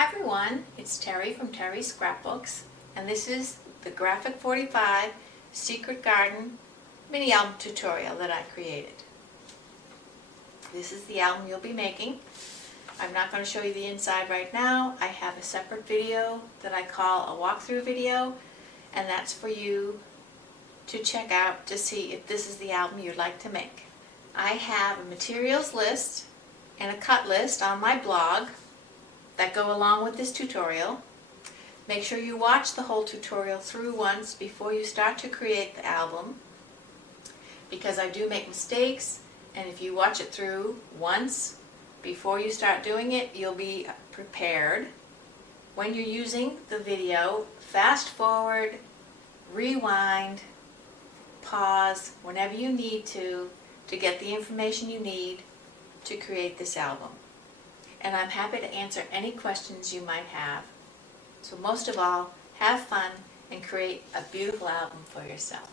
Hi everyone, it's Terry from Terry's Scrapbooks, and this is the Graphic 45 Secret Garden mini album tutorial that I created. This is the album you'll be making. I'm not going to show you the inside right now. I have a separate video that I call a walkthrough video, and that's for you to check out to see if this is the album you'd like to make. I have a materials list and a cut list on my blog that go along with this tutorial. Make sure you watch the whole tutorial through once before you start to create the album, because I do make mistakes, and if you watch it through once before you start doing it, you'll be prepared. When you're using the video, fast forward, rewind, pause whenever you need to get the information you need to create this album. And I'm happy to answer any questions you might have. So most of all, have fun and create a beautiful album for yourself.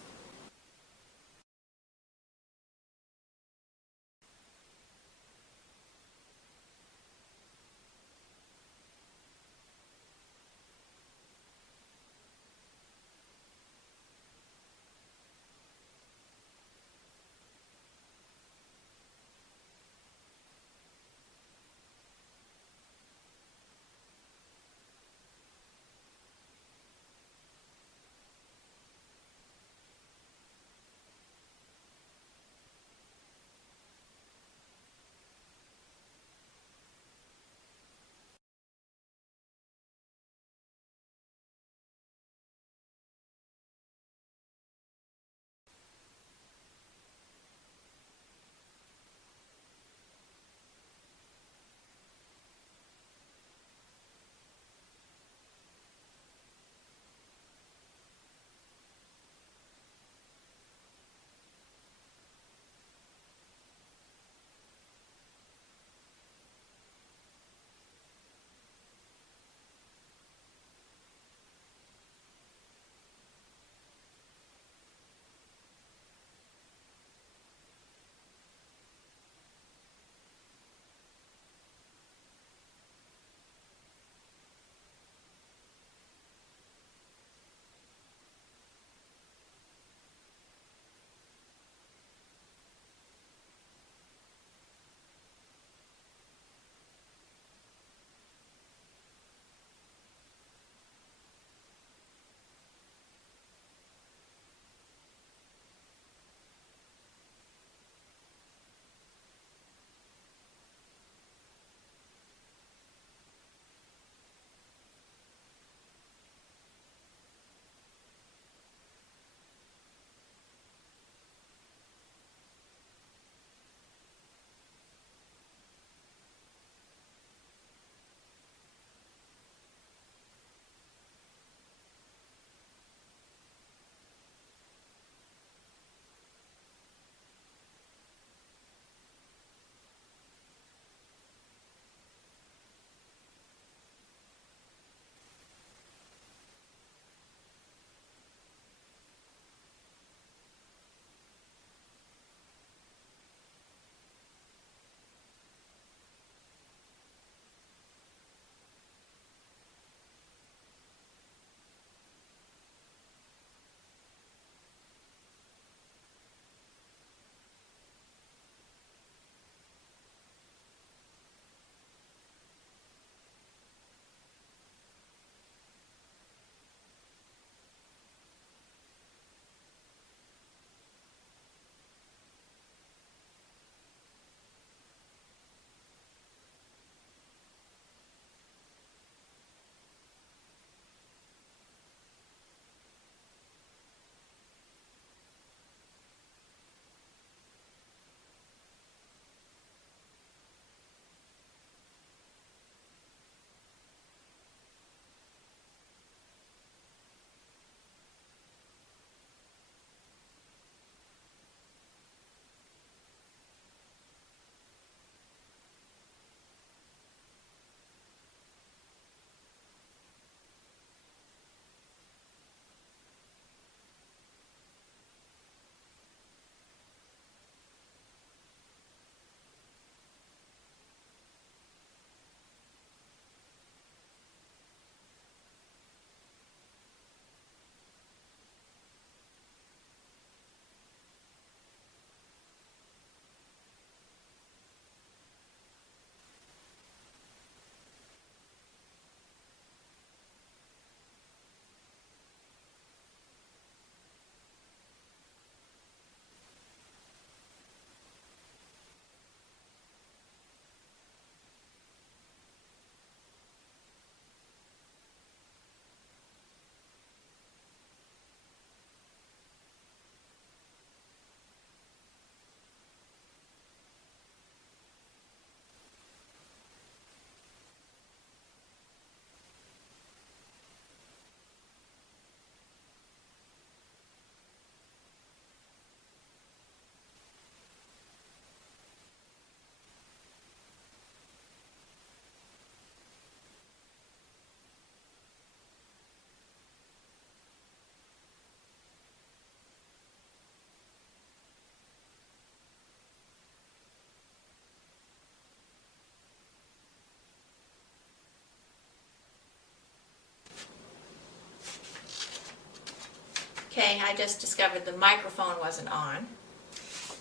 Okay, I just discovered the microphone wasn't on,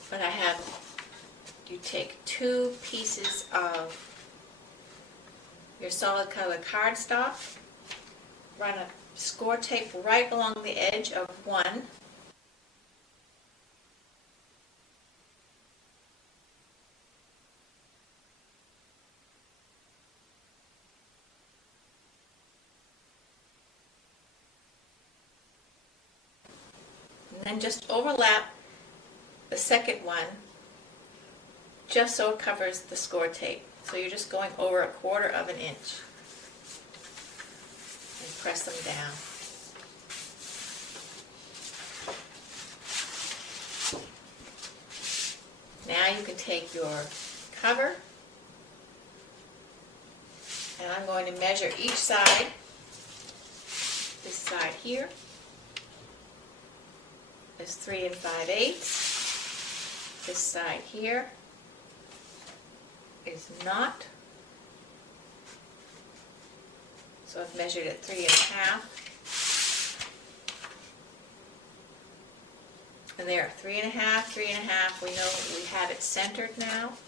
but you take 2 pieces of your solid color cardstock, run a score tape right along the edge of one, and then just overlap the second one just so it covers the score tape. So you're just going over 1/4 of an inch and press them down. Now you can take your cover, and I'm going to measure each side. This side here is 3 5/8. This side here is not. So I've measured at 3 1/2. And there, 3 1/2, 3 1/2. We know we have it centered now.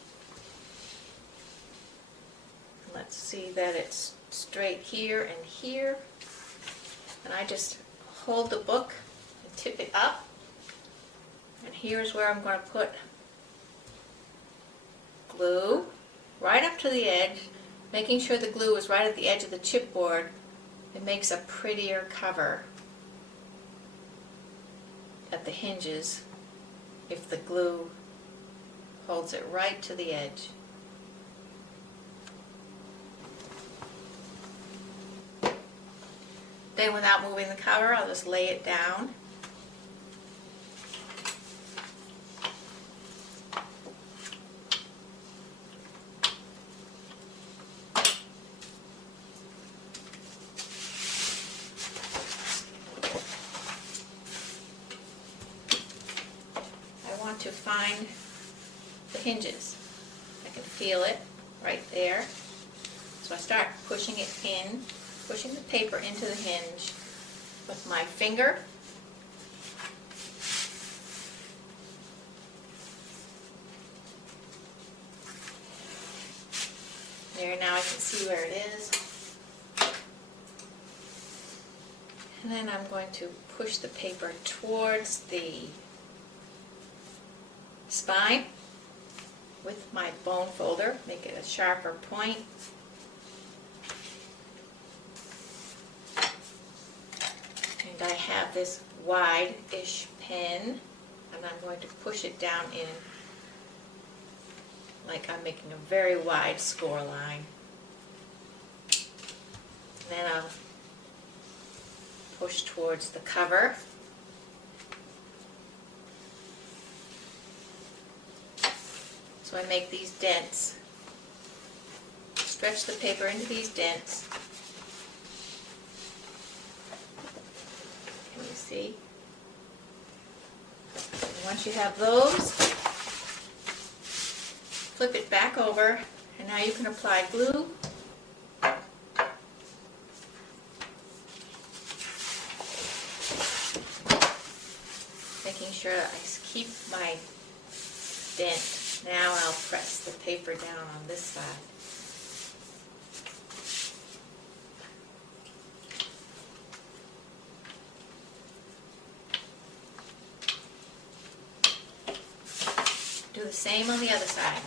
Let's see that it's straight here and here. And I just hold the book and tip it up. And here's where I'm going to put glue right up to the edge, making sure the glue is right at the edge of the chipboard. It makes a prettier cover at the hinges if the glue holds it right to the edge. Then without moving the cover, I'll just lay it down. To find the hinges. I can feel it right there. So I start pushing it in, pushing the paper into the hinge with my finger. There, now I can see where it is. And then I'm going to push the paper towards the spine with my bone folder, make it a sharper point. And I have this wide-ish pen, and I'm going to push it down in like I'm making a very wide score line. And then I'll push towards the cover. So I make these dents, stretch the paper into these dents. Can you see? And once you have those, flip it back over, and now you can apply glue. Making sure I keep my dent. Now I'll press the paper down on this side. Do the same on the other side.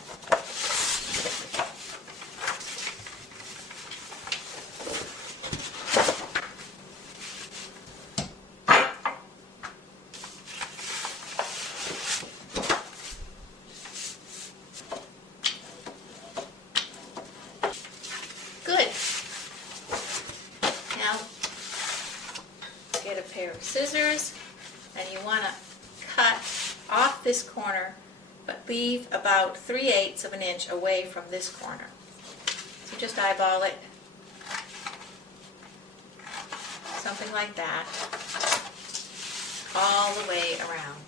Good. Now get a pair of scissors, and you want to cut off this corner, but leave about 3/8 of an inch away from this corner. So just eyeball it, something like that, all the way around.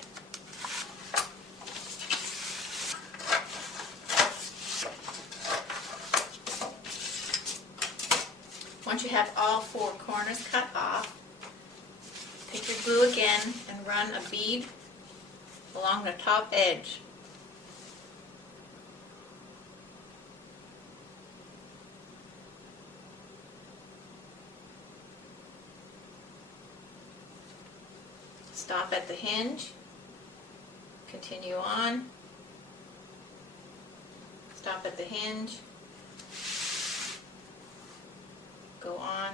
Once you have all 4 corners cut off, Take your glue again and run a bead along the top edge. Stop at the hinge, continue on, stop at the hinge, go on,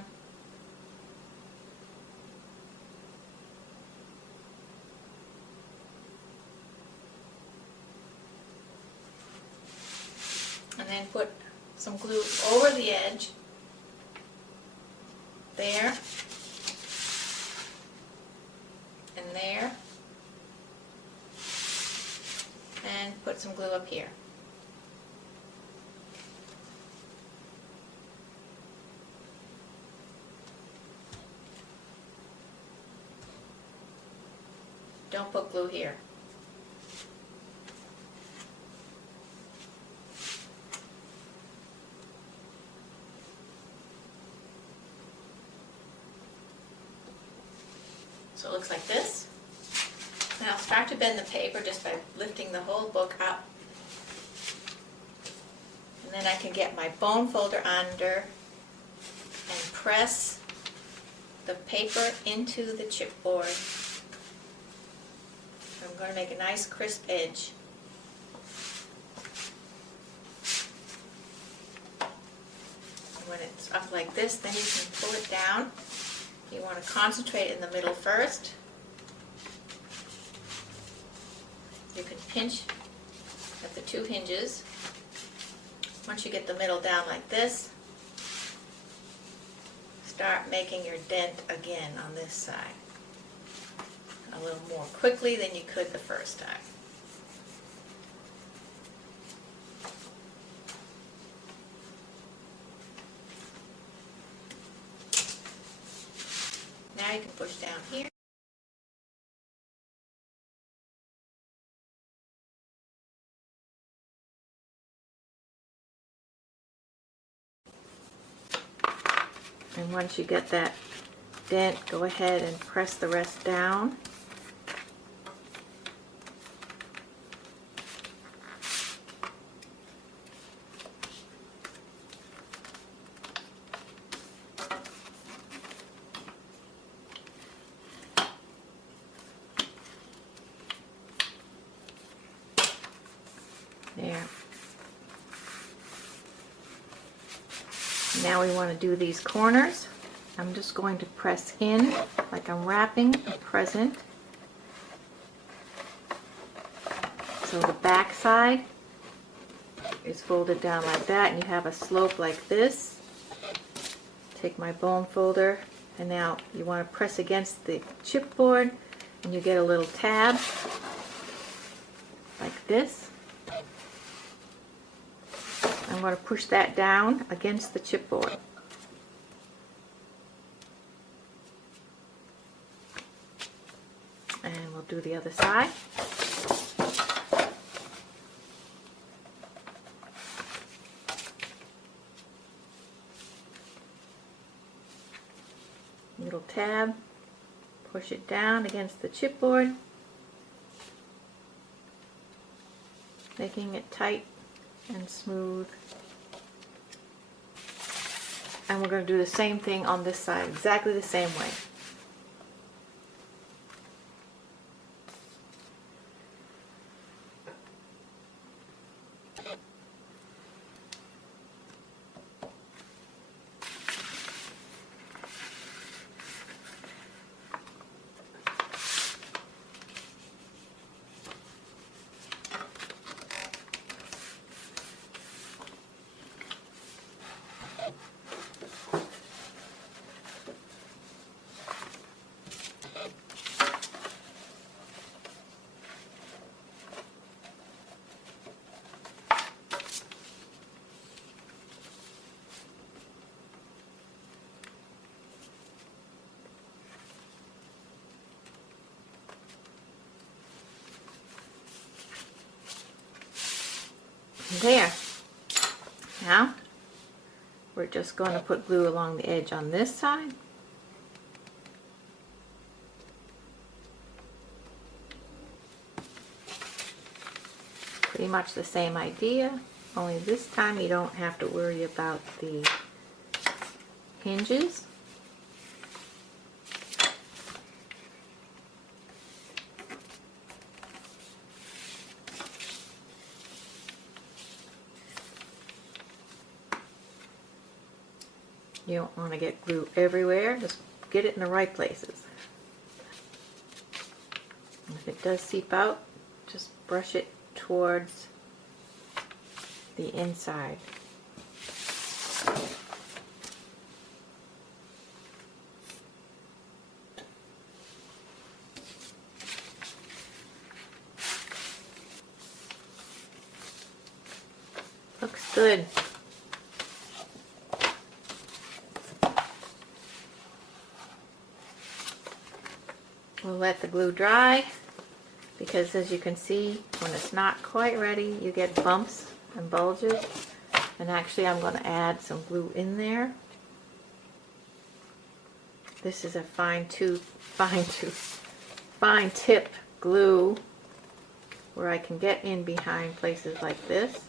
and then put some glue over the edge, there, and there, and put some glue up here. Don't put glue here. So it looks like this. Now start to bend the paper just by lifting the whole book up. And then I can get my bone folder under and press the paper into the chipboard. I'm going to make a nice crisp edge. And when it's up like this, then you can pull it down. You want to concentrate in the middle first. You can pinch at the two hinges. Once you get the middle down like this, start making your dent again on this side. A little more quickly than you could the first time. Now you can push down here. And once you get that dent, go ahead and press the rest down. There. Now we want to do these corners. I'm just going to press in like I'm wrapping a present. So the back side is folded down like that, and you have a slope like this. Take my bone folder, and now you want to press against the chipboard, and you get a little tab like this. I'm going to push that down against the chipboard. And we'll do the other side. Little tab, push it down against the chipboard, making it tight and smooth. And we're going to do the same thing on this side, exactly the same way. There. Now we're just going to put glue along the edge on this side. Pretty much the same idea, only this time you don't have to worry about the hinges. You don't want to get glue everywhere, just get it in the right places. And if it does seep out, just brush it towards the inside. Looks good. We'll let the glue dry, because as you can see, when it's not quite ready, you get bumps and bulges. And actually I'm going to add some glue in there. This is a fine tip glue where I can get in behind places like this.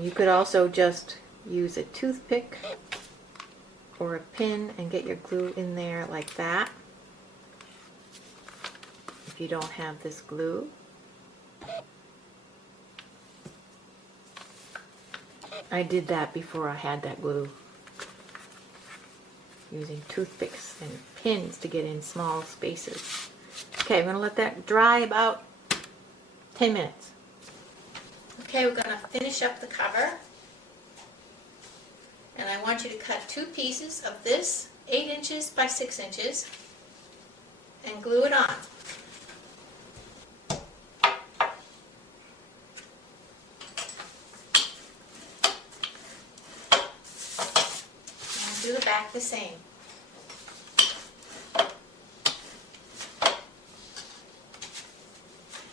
You could also just use a toothpick or a pin and get your glue in there like that. If you don't have this glue. I did that before I had that glue, using toothpicks and pins to get in small spaces. Okay, I'm going to let that dry about 10 minutes. Okay, we're going to finish up the cover. And I want you to cut 2 pieces of this 8 inches by 6 inches and glue it on. Do the back the same.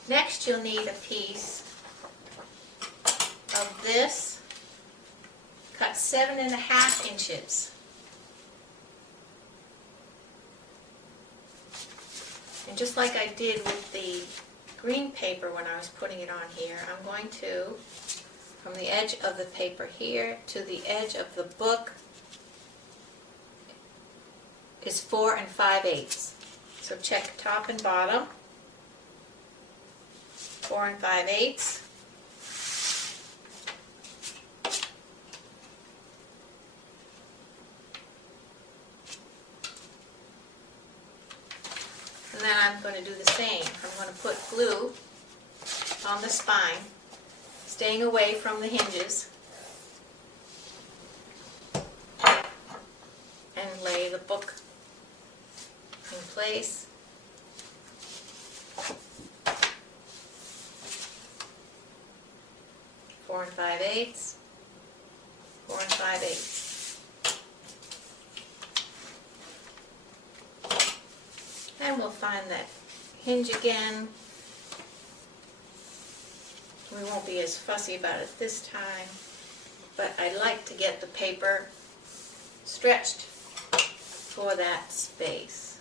Next you'll need a piece of this, cut 7.5 inches. And just like I did with the green paper when I was putting it on here, I'm going to, from the edge of the paper here to the edge of the book, is 4 5/8. So check top and bottom. 4 5/8. And then I'm going to do the same. I'm going to put glue on the spine, staying away from the hinges, and lay the book in place. Four 5/8. 4 5/8. And we'll find that hinge again. We won't be as fussy about it this time, but I like to get the paper stretched for that space,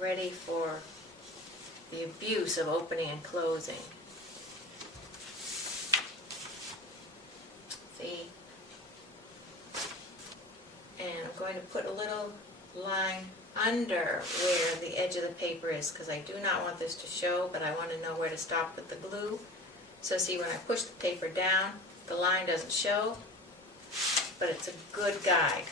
ready for the abuse of opening and closing. See? And I'm going to put a little line under where the edge of the paper is, because I do not want this to show, but I want to know where to stop with the glue. So see, when I push the paper down, the line doesn't show, but it's a good guide.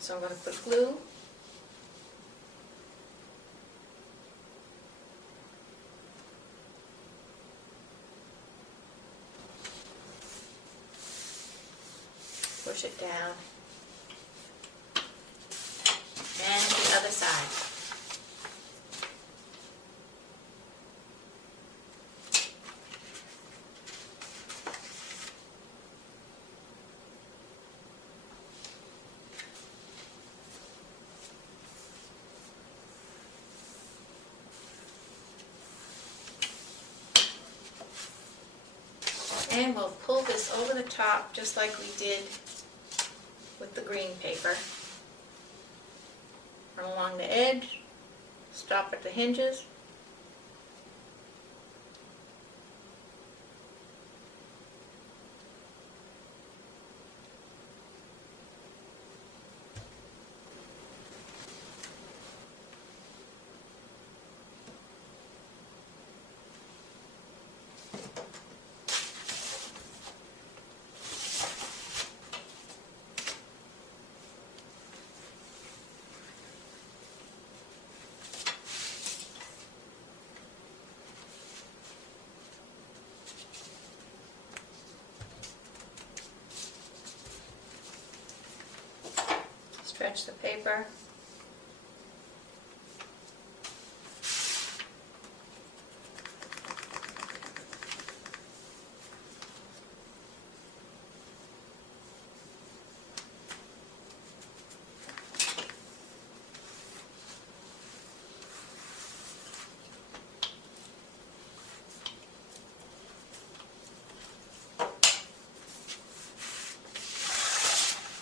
So I'm going to put glue. Push it down. And the other side. And we'll pull this over the top just like we did with the green paper, run along the edge, stop at the hinges. Stretch the paper.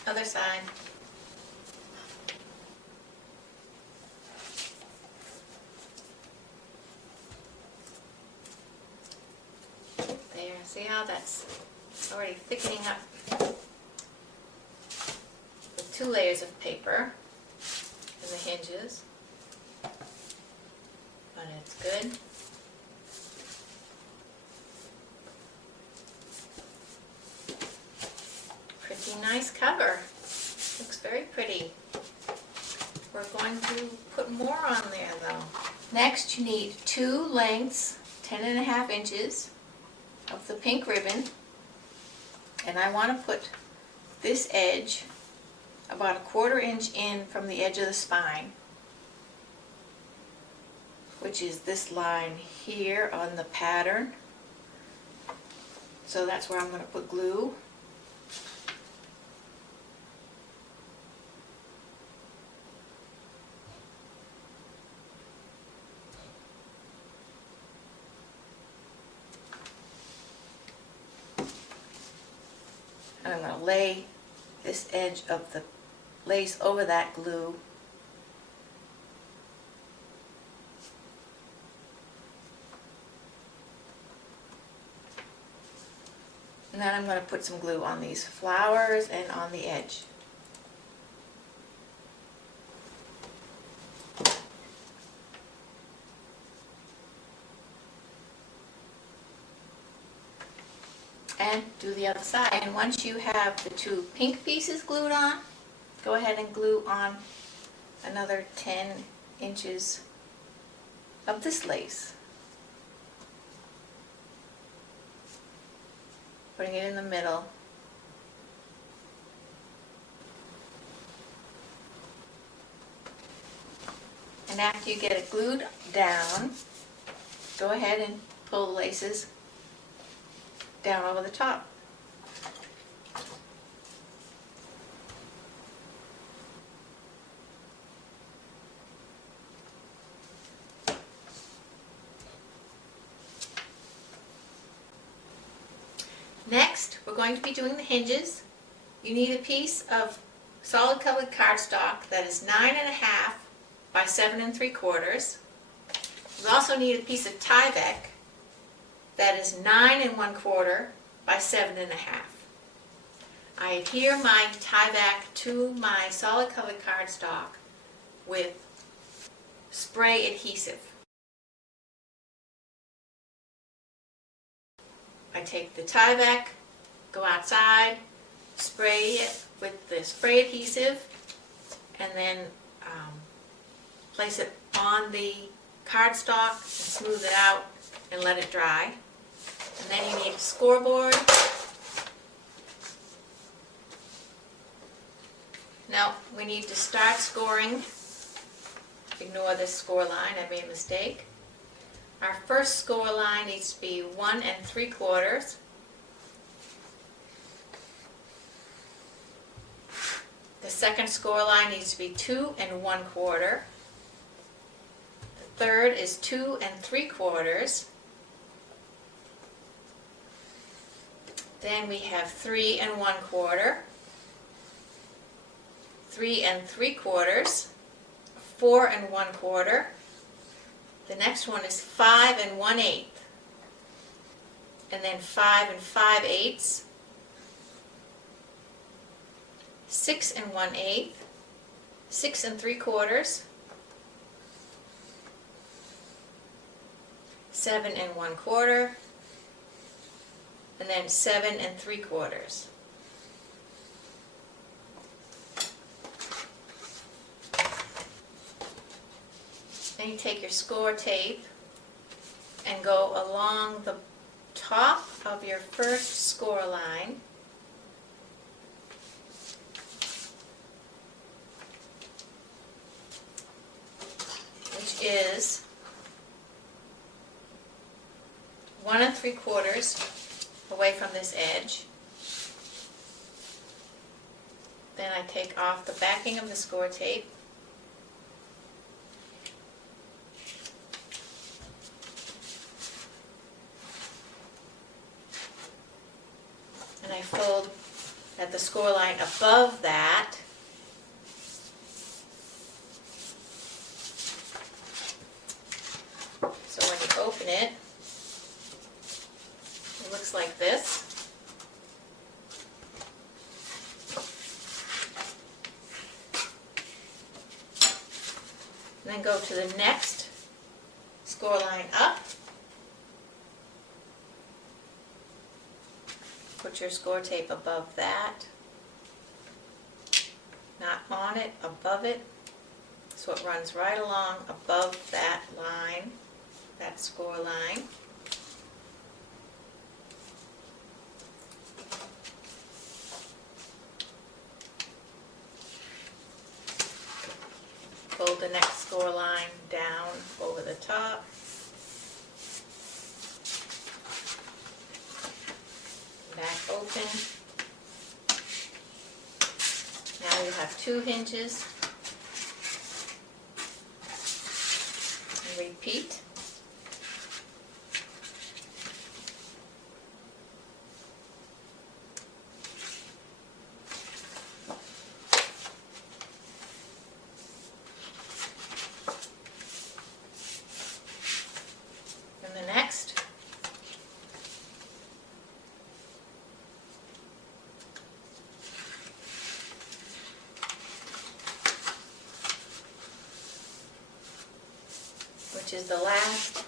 Other side. There, see how that's already thickening up with 2 layers of paper and the hinges, but it's good. Pretty nice cover. Looks very pretty. We're going to put more on there though. Next you need 2 lengths, 10.5 inches of the pink ribbon, and I want to put this edge about 1/4 inch in from the edge of the spine, which is this line here on the pattern. So that's where I'm going to put glue. And I'm going to lay this edge of the lace over that glue. And then I'm going to put some glue on these flowers and on the edge. And do the other side. And once you have the 2 pink pieces glued on, go ahead and glue on another 10 inches of this lace. Putting it in the middle. And after you get it glued down, go ahead and pull the laces down over the top. Next, we're going to be doing the hinges. You need a piece of solid colored cardstock that is 9.5 by 7 3/4. You also need a piece of Tyvek that is 9 1/4 by 7 1/2. I adhere my Tyvek to my solid colored cardstock with spray adhesive. I take the Tyvek, go outside, spray it with the spray adhesive, and then place it on the cardstock and smooth it out and let it dry. And then you need a scoreboard. Now we need to start scoring. Ignore this score line, I made a mistake. Our first score line needs to be 1 3/4. The second score line needs to be 2 1/4. The third is 2 3/4. Then we have 3 1/4, 3 3/4, 4 1/4. The next one is 5 1/8. And then 5 5/8. 6 1/8. 6 3/4. 7 1/4. And then 7 3/4. Then you take your score tape and go along the top of your first score line, which is 1 3/4 away from this edge. Then I take off the backing of the score tape and I fold at the score line above that. So when you open it, it looks like this. And then go to the next score line up. Put your score tape above that. Not on it, above it. So it runs right along above that line, that score line. Fold the next score line down over the top. Back open. Now you have 2 hinges. And repeat. And the next. Which is the last.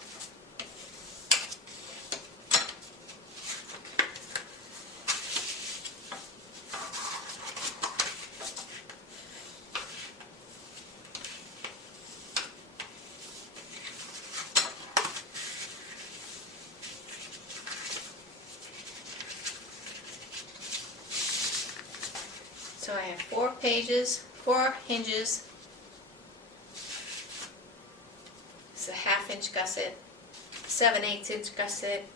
So I have 4 pages, 4 hinges. It's a 1/2 inch gusset, 7/8 inch gusset,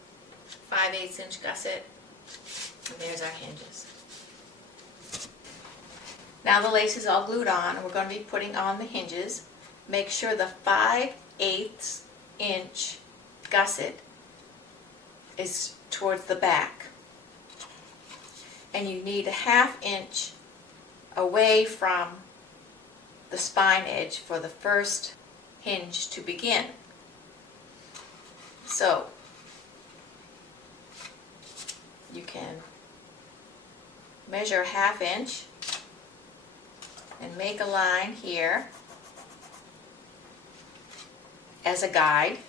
5/8 inch gusset, and there's our hinges. Now the lace is all glued on, and we're going to be putting on the hinges. Make sure the 5/8 inch gusset is towards the back, and you need a 1/2 inch away from the spine edge for the first hinge to begin. So you can measure a 1/2 inch and make a line here as a guide.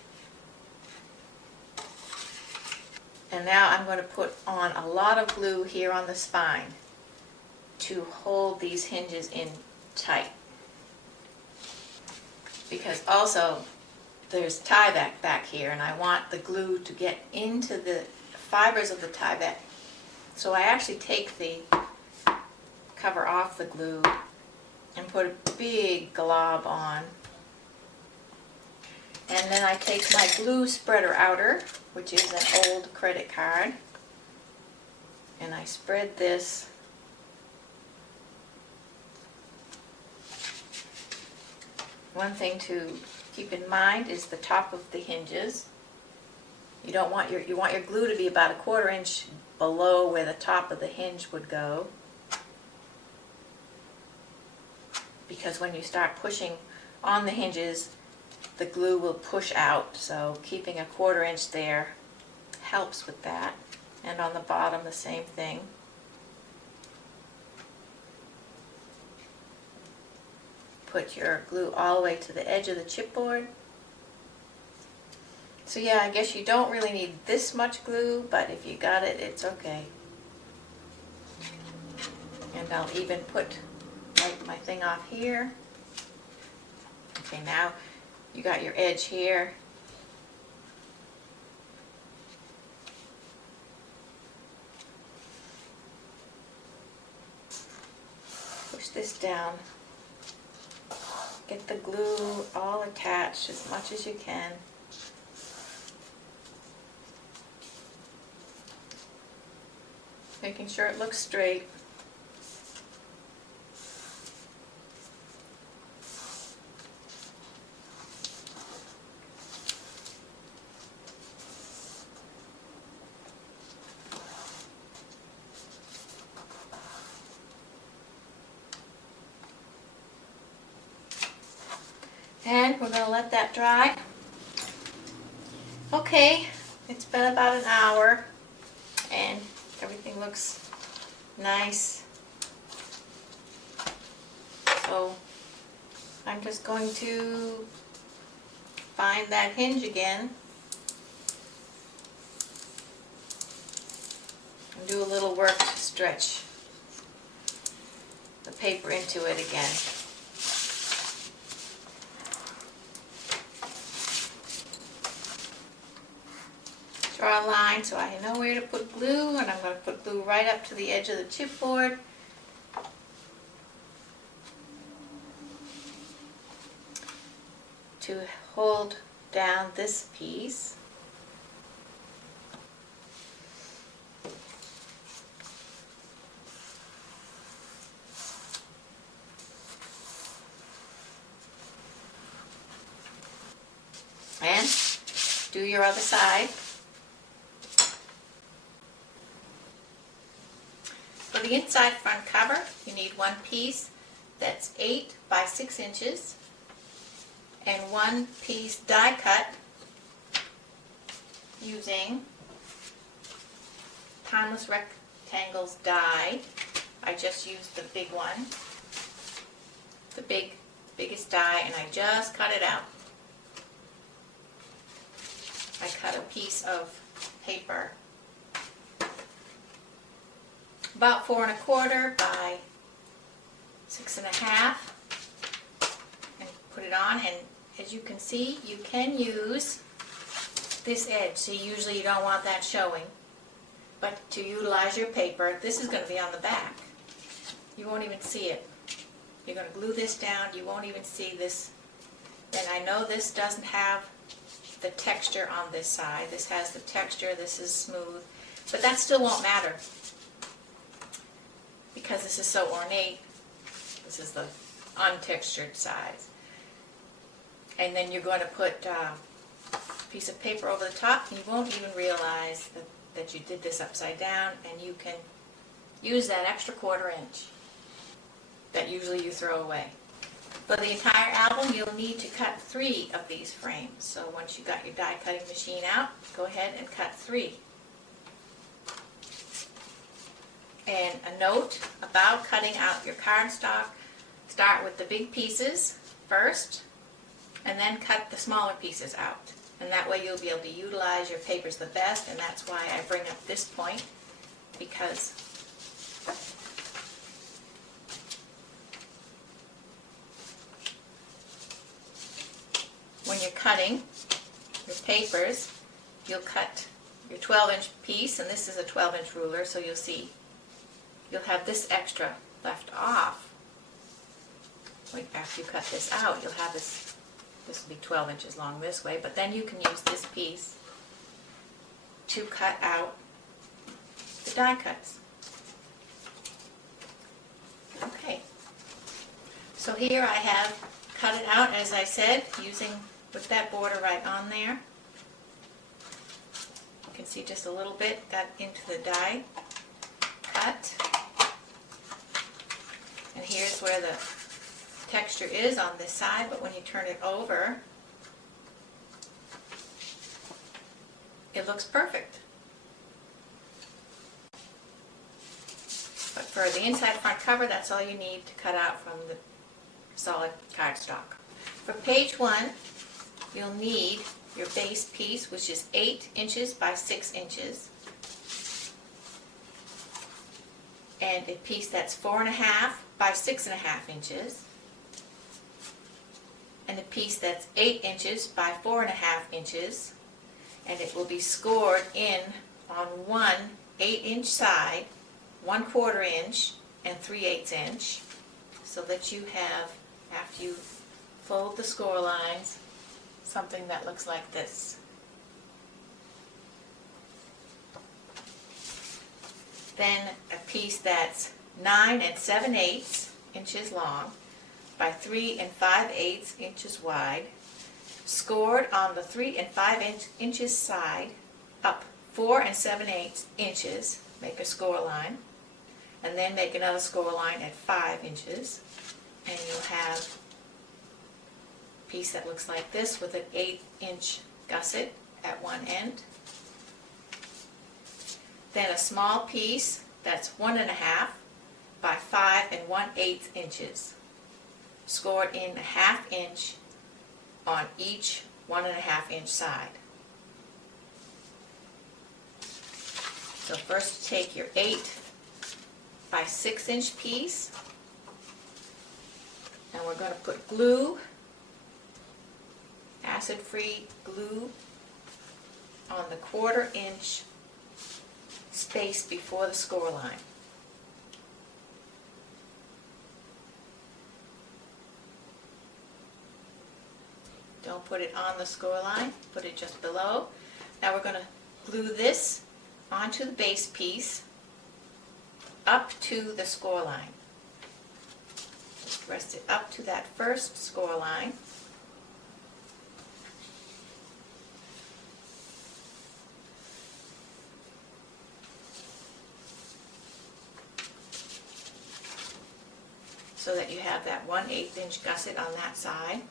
And now I'm going to put on a lot of glue here on the spine to hold these hinges in tight. Because also there's tie back here, and I want the glue to get into the fibers of the tie back. So I actually take the cover off the glue and put a big glob on. And then I take my glue spreader outer, which is an old credit card, and I spread this One thing to keep in mind is the top of the hinges. You want your glue to be about a 1/4 inch below where the top of the hinge would go, because when you start pushing on the hinges, the glue will push out, so keeping a 1/4 inch there helps with that. And on the bottom, the same thing. Put your glue all the way to the edge of the chipboard. So yeah, I guess you don't really need this much glue, but if you got it, it's okay. And I'll even put like my thing off here. Okay, now you got your edge here. Push this down. Get the glue all attached as much as you can. Making sure it looks straight. And we're going to let that dry. Okay, it's been about an hour and everything looks nice. So I'm just going to find that hinge again and do a little work to stretch the paper into it again. Draw a line so I know where to put glue, and I'm going to put glue right up to the edge of the chipboard. To hold down this piece. And do your other side. For the inside front cover, you need one piece that's 8 by 6 inches and one piece die cut using Timeless Rectangles die. I just used the big one, the biggest die, and I just cut it out. I cut a piece of paper about 4 1/4 by 6 1/2 and put it on, and as you can see, you can use this edge. See, usually you don't want that showing, but to utilize your paper, this is going to be on the back. You won't even see it. You're going to glue this down, you won't even see this. And I know this doesn't have the texture on this side. This has the texture, this is smooth, but that still won't matter because this is so ornate. This is the untextured side. And then you're going to put a piece of paper over the top, and you won't even realize that you did this upside down, and you can use that extra 1/4 inch that usually you throw away. For the entire album, you'll need to cut 3 of these frames. So once you got your die cutting machine out, go ahead and cut 3. And a note about cutting out your cardstock: start with the big pieces first, and then cut the smaller pieces out. And that way you'll be able to utilize your papers the best, and that's why I bring up this point, because when you're cutting your papers, you'll cut your 12-inch piece, and this is a 12-inch ruler, so you'll see you'll have this extra left off. After you cut this out, you'll have this will be 12 inches long this way, but then you can use this piece to cut out the die cuts. Okay, so here I have cut it out, as I said, with that border right on there. You can see just a little bit got into the die cut. And here's where the texture is on this side, but when you turn it over, it looks perfect. But for the inside front cover, that's all you need to cut out from the solid cardstock. For page 1, you'll need your base piece, which is 8 inches by 6 inches, and a piece that's 4.5 by 6.5 inches, and a piece that's 8 inches by 4.5 inches, and it will be scored in on one 8-inch side, 1/4 inch, and 3/8 inch, so that you have, after you fold the score lines, something that looks like this. Then a piece that's 9 7/8 inches long by 3 5/8 inches wide, scored on the 3 5 inches side, up 4 7/8 inches, make a score line, and then make another score line at 5 inches, and you'll have a piece that looks like this with an 8-inch gusset at one end. Then a small piece that's 1.5 by 5 1/8 inches, scored in a 1/2 inch on each 1.5 inch side. So first take your 8 by 6 inch piece, and we're going to put glue, acid-free glue, on the 1/4 inch space before the score line. Don't put it on the score line, put it just below. Now we're going to glue this onto the base piece up to the score line. Just rest it up to that first score line. So that you have that 1/8 inch gusset on that side.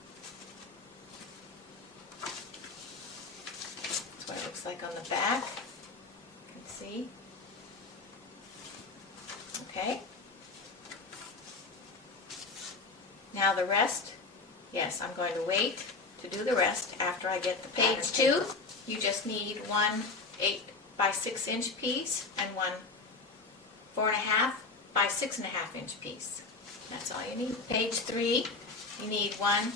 That's what it looks like on the back. You can see. Okay. Now the rest, yes, I'm going to wait to do the rest after I get the page 2. You just need one 8 by 6 inch piece and one 4.5 by 6.5 inch piece. That's all you need. Page 3, you need one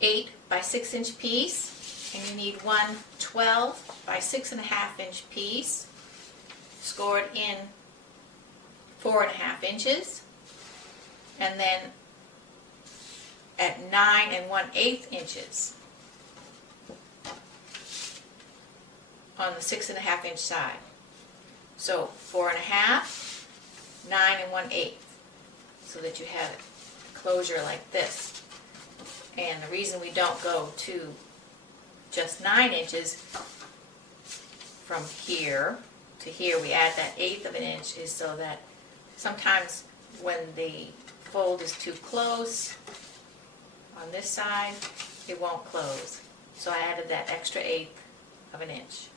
8 by 6 inch piece, and you need one 12 by 6.5 inch piece, scored in 4.5 inches, and then at 9 1/8 inches on the 6.5 inch side. So 4.5, 9 1/8. So that you have a closure like this. And the reason we don't go to just 9 inches from here to here, we add that 1/8 of an inch, is so that sometimes when the fold is too close on this side, it won't close. So I added that extra 1/8 of an inch.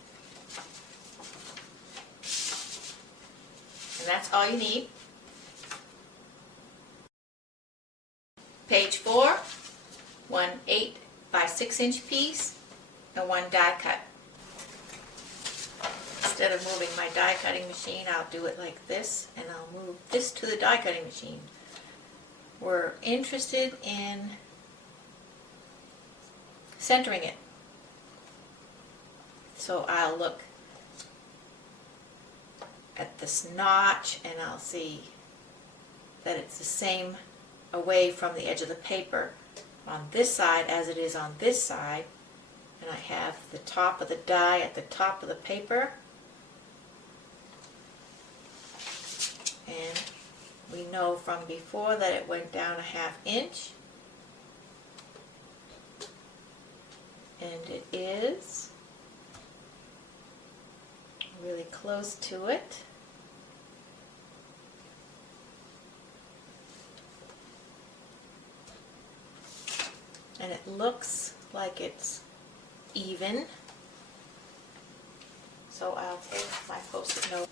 And that's all you need. Page 4, one 8 by 6 inch piece and one die cut. Instead of moving my die cutting machine, I'll do it like this, and I'll move this to the die cutting machine. We're interested in centering it. So I'll look at this notch and I'll see that it's the same away from the edge of the paper on this side as it is on this side, and I have the top of the die at the top of the paper, and we know from before that it went down a 1/2 inch, and it is really close to it. and it looks like it's even. So I'll take my Post-it note.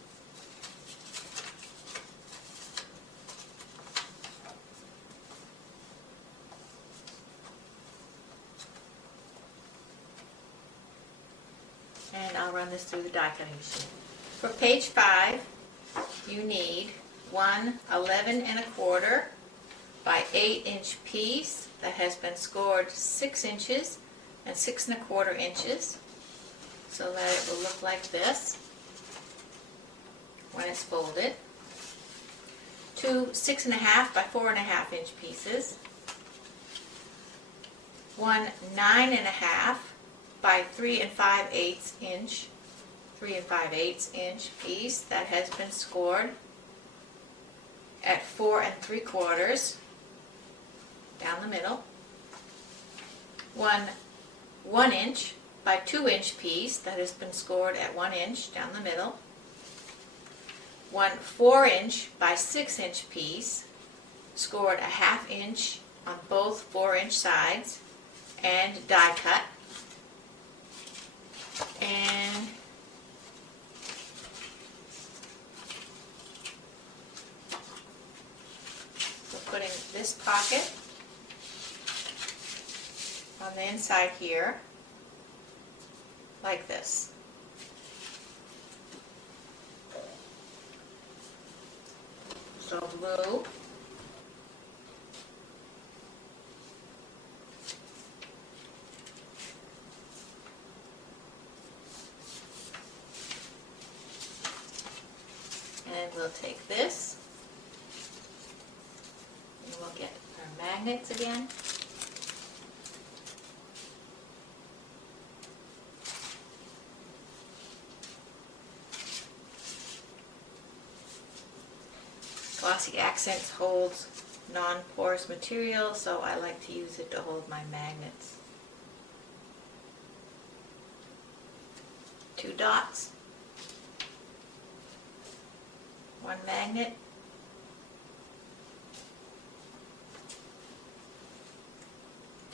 And I'll run this through the die cutting machine. For page 5, you need one 11¼ by 8-inch piece that has been scored 6 inches and 6¼ inches, so that it will look like this when it's folded. 2 6½ by 4½ inch pieces. One 9½ by 3 5/8 inch, 3 5/8 inch piece that has been scored at 4 3/4 down the middle. One 1 inch by 2 inch piece that has been scored at 1 inch down the middle. One 4 inch by 6 inch piece scored a 1/2 inch on both 4 inch sides and die cut. And we're putting this pocket on the inside here, like this. So glue. And we'll take this, and we'll get our magnets again. Glossy Accents holds non-porous material, so I like to use it to hold my magnets. 2 dots. 1 magnet,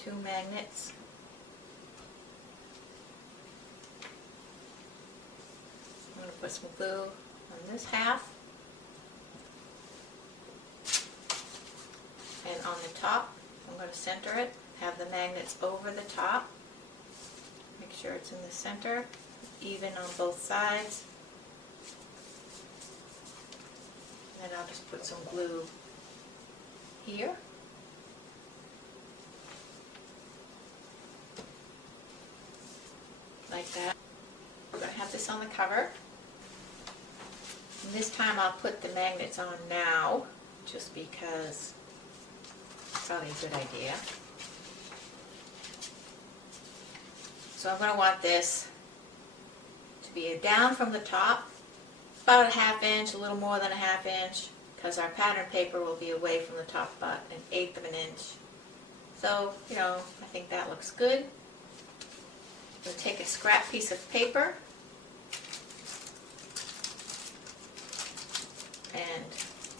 two magnets, I'm going to put some glue on this half, and on the top I'm going to center it, have the magnets over the top, make sure it's in the center, even on both sides. Then I'll just put some glue here. Like that. We're going to have this on the cover. And this time I'll put the magnets on now, just because it's probably a good idea. So I'm going to want this to be down from the top, about a 1/2 inch, a little more than a 1/2 inch, because our pattern paper will be away from the top about 1/8 of an inch. So, you know, I think that looks good. We'll take a scrap piece of paper and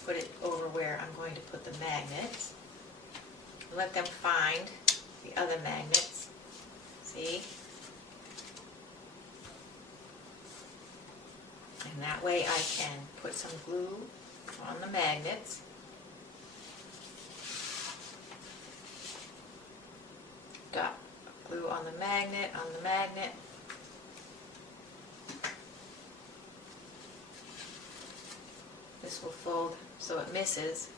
put it over where I'm going to put the magnets. Let them find the other magnets. See? And that way I can put some glue on the magnets. Dot glue on the magnet, This will fold so it misses.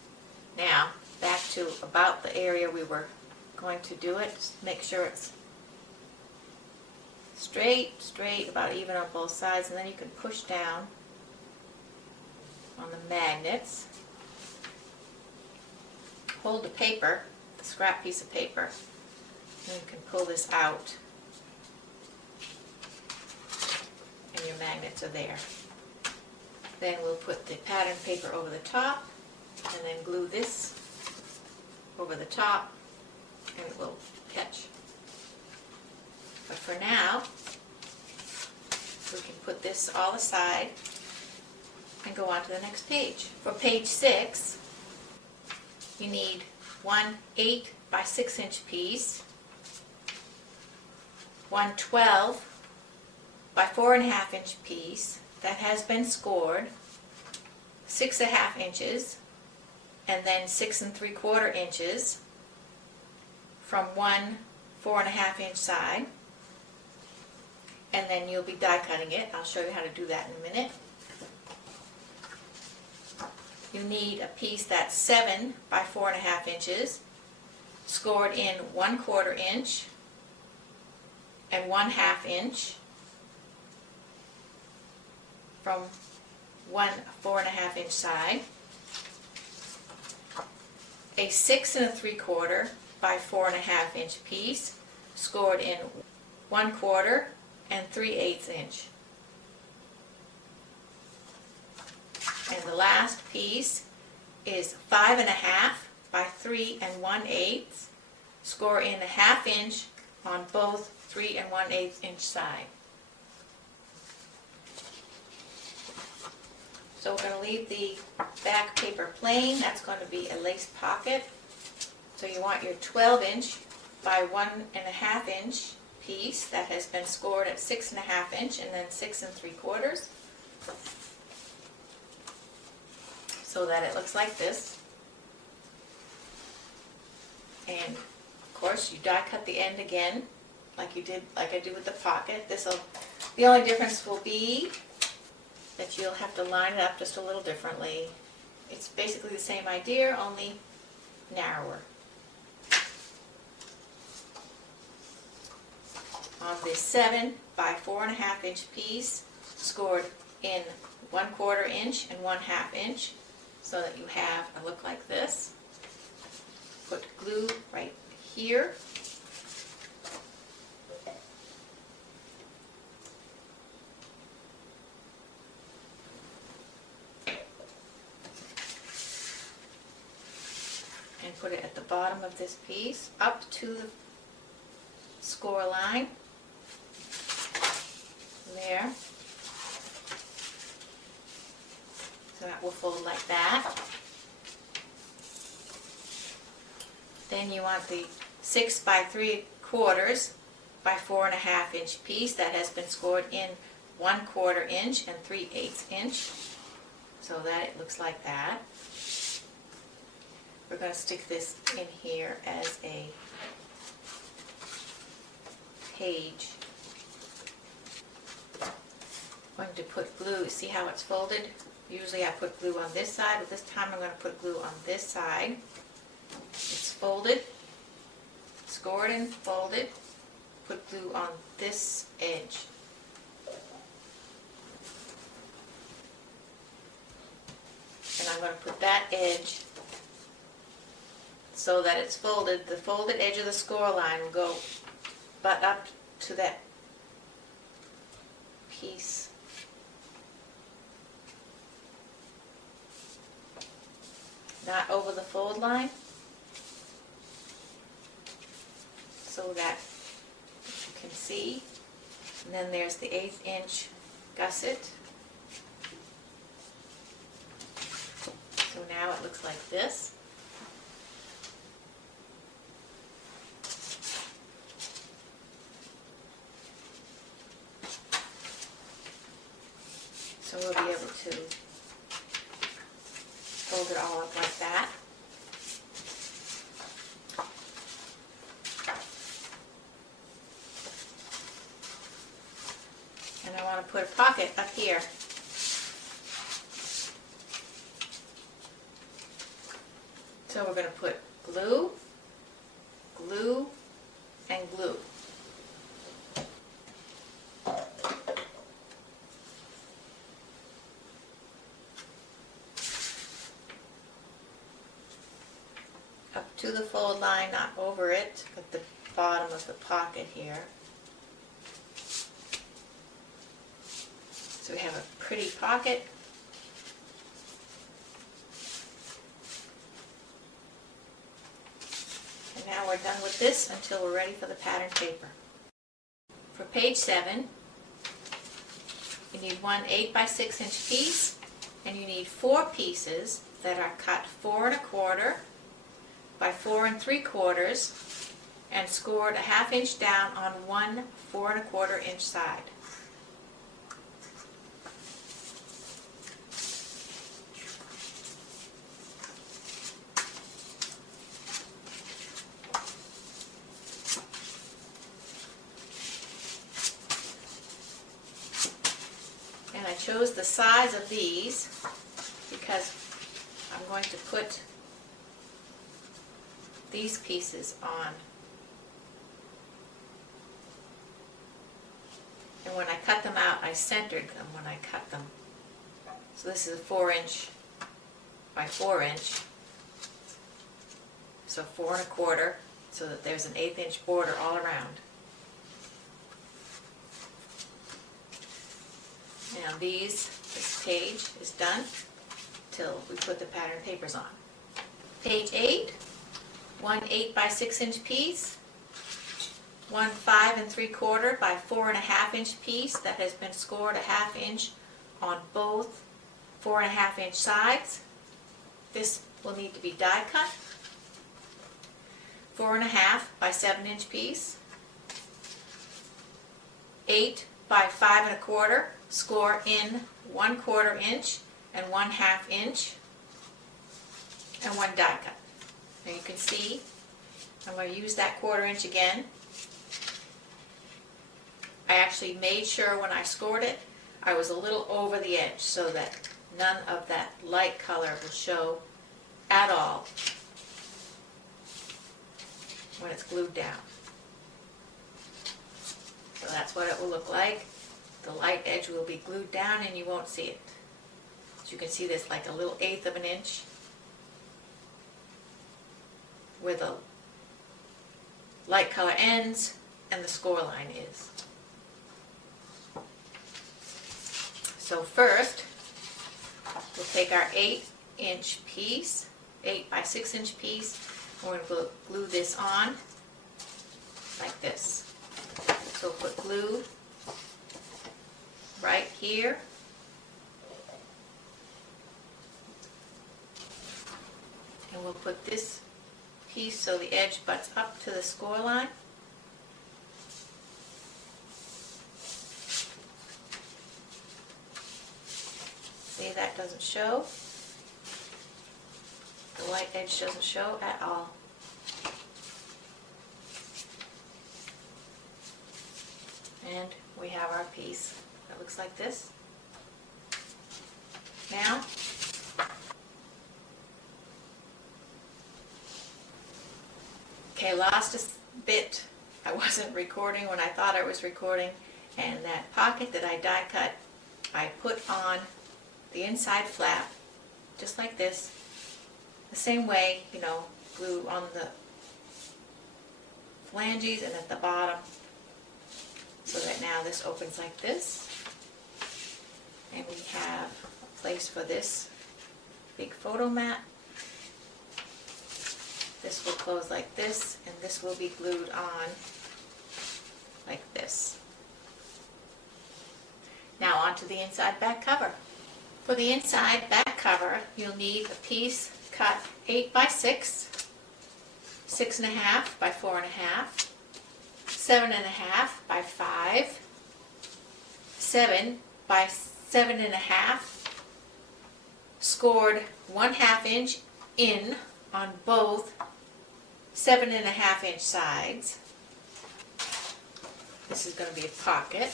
Now, back to about the area we were going to do it. Just make sure it's straight, about even on both sides, and then you can push down on the magnets. Hold the paper, the scrap piece of paper, and you can pull this out, and your magnets are there. Then we'll put the pattern paper over the top, and then glue this over the top, and it will catch. But for now, we can put this all aside and go on to the next page. For page 6, you need one 8 by 6 inch piece one 12 by 4.5 inch piece that has been scored 6.5 inches and then 6 3/4 inches from one 4.5 inch side, and then you'll be die cutting it. I'll show you how to do that in a minute. You need a piece that's 7 by 4.5 inches, scored in 1/4 inch and 1/2 inch from one 4.5 inch side. A 6 3/4 by 4.5 inch piece, scored in 1/4 and 3/8 inch. And the last piece is 5.5 by 3 1/8, score in 1/2 inch on both 3 1/8 inch side. So we're going to leave the back paper plain. That's going to be a lace pocket. So you want your 12 inch by 1.5 inch piece that has been scored at 6.5 inch and then 6 3/4, so that it looks like this. And of course you die cut the end again, like I did with the pocket. The only difference will be that you'll have to line it up just a little differently. It's basically the same idea, only narrower. On this 7 by 4.5 inch piece, scored in 1/4 inch and 1/2 inch, so that you have a look like this. Put glue right here. And put it at the bottom of this piece, up to the score line. There. So that will fold like that. Then you want the 6 by 3/4 by 4.5 inch piece that has been scored in 1/4 inch and 3/8 inch, so that it looks like that. We're going to stick this in here as a page. I'm going to put glue. See how it's folded? Usually I put glue on this side, but this time I'm going to put glue on this side. It's folded, scored and folded. Put glue on this edge. And I'm going to put that edge so that it's folded. The folded edge of the score line will go butt up to that piece. Not over the fold line, so that you can see. And then there's the 1/8 inch gusset. So now it looks like this. So we'll be able to fold it all up like that. And I want to put a pocket up here. So we're going to put glue, glue, and glue. Up to the fold line, not over it, at the bottom of the pocket here. So we have a pretty pocket. And now we're done with this until we're ready for the pattern paper. For page 7, you need one 8 by 6 inch piece, and you need 4 pieces that are cut 4 1/4 by 4 3/4 and scored a 1/2 inch down on one 4 1/4 inch side. And I chose the size of these because I'm going to put these pieces on. And when I cut them out, I centered them when I cut them. So this is a 4 inch by 4 inch. So 4 1/4, so that there's an 1/8 inch border all around. Now this page is done till we put the pattern papers on. Page 8, one 8 by 6 inch piece, one 5 3/4 by 4 1/2 inch piece that has been scored a 1/2 inch on both 4 1/2 inch sides. This will need to be die cut. 4 1/2 by 7 inch piece, 8 by 5 1/4, score in 1/4 inch and 1/2 inch, and one die cut. Now you can see I'm going to use that 1/4 inch again. I actually made sure when I scored it I was a little over the edge so that none of that light color will show at all when it's glued down. So that's what it will look like. The light edge will be glued down and you won't see it. So you can see this like a little 1/8 of an inch where the light color ends and the score line is. So first, we'll take our 8 inch piece, 8 by 6 inch piece, and we're going to glue this on like this. So we'll put glue right here. And we'll put this piece so the edge butts up to the score line. See, that doesn't show. The light edge doesn't show at all. And we have our piece that looks like this. Now, okay, lost a bit. I wasn't recording when I thought I was recording, and that pocket that I die cut, I put on the inside flap, just like this, the same way, you know, glue on the flanges and at the bottom, so that now this opens like this, and we have a place for this big photo mat. This will close like this, and this will be glued on like this. Now onto the inside back cover. For the inside back cover, you'll need a piece cut 8 by 6, 6 1/2 by 4 1/2, 7 1/2 by 5, 7 by 7 1/2, scored 1/2 inch in on both 7 1/2 inch sides. This is going to be a pocket.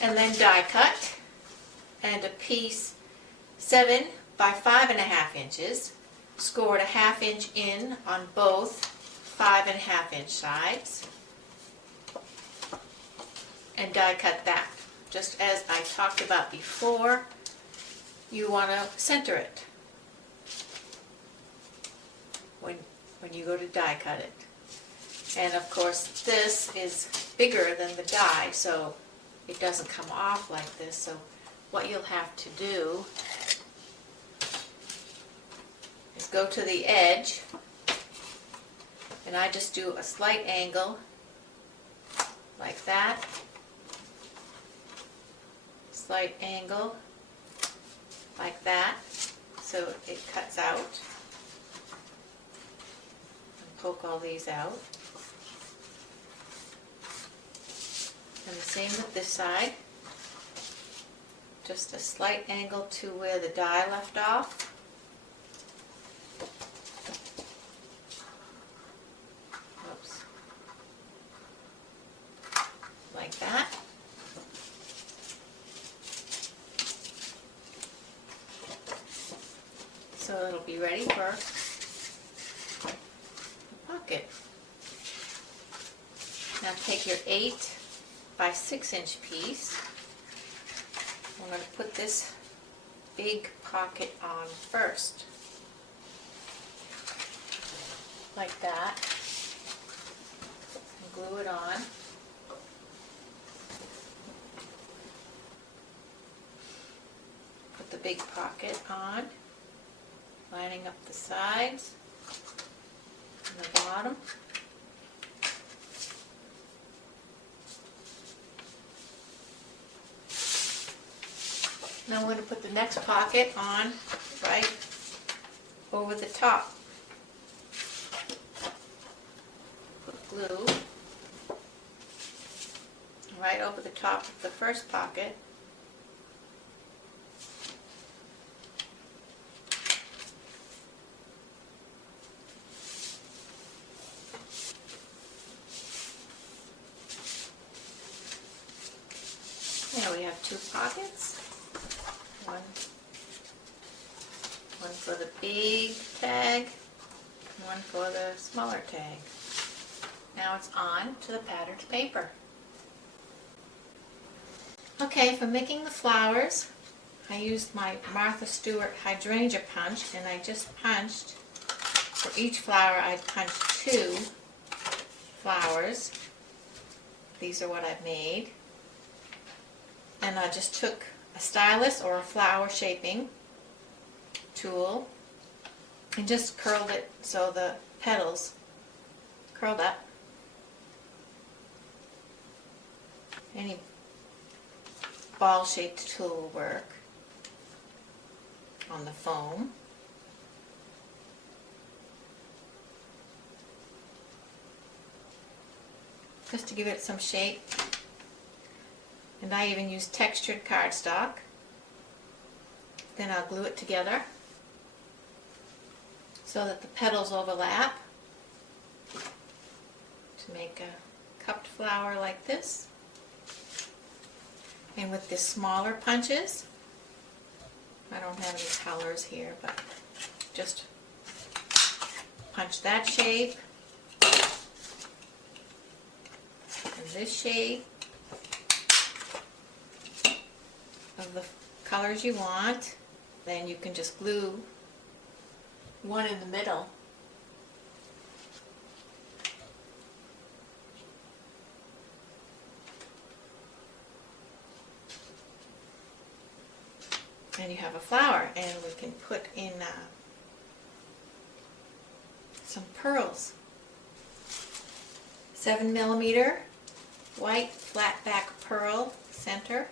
And then die cut, and a piece 7 by 5 1/2 inches, scored a 1/2 inch in on both 5 1/2 inch sides, and die cut that. Just as I talked about before, you want to center it when you go to die cut it. And of course this is bigger than the die, so it doesn't come off like this. So what you'll have to do is go to the edge, and I just do a slight angle like that, slight angle like that, so it cuts out. poke all these out. And the same with this side. Just a slight angle to where the die left off. Oops. Like that. So it'll be ready for the pocket. Now take your 8 by 6 inch piece. I'm going to put this big pocket on first. Like that. And glue it on. Put the big pocket on, lining up the sides and the bottom. Now I'm going to put the next pocket on right over the top. Put glue right over the top of the first pocket. Now we have 2 pockets. One for the big tag, one for the smaller tag. Now it's on to the patterned paper. Okay, for making the flowers, I used my Martha Stewart hydrangea punch, and I just punched, for each flower I punched 2 flowers. These are what I've made. And I just took a stylus or a flower shaping tool and just curled it so the petals curled up. Any ball shaped tool will work on the foam. Just to give it some shape. And I even use textured cardstock. Then I'll glue it together so that the petals overlap to make a cupped flower like this. And with the smaller punches, I don't have any colors here, but just punch that shape and this shape of the colors you want. Then you can just glue one in the middle. And you have a flower, and we can put in some pearls. 7mm white flat back pearl center.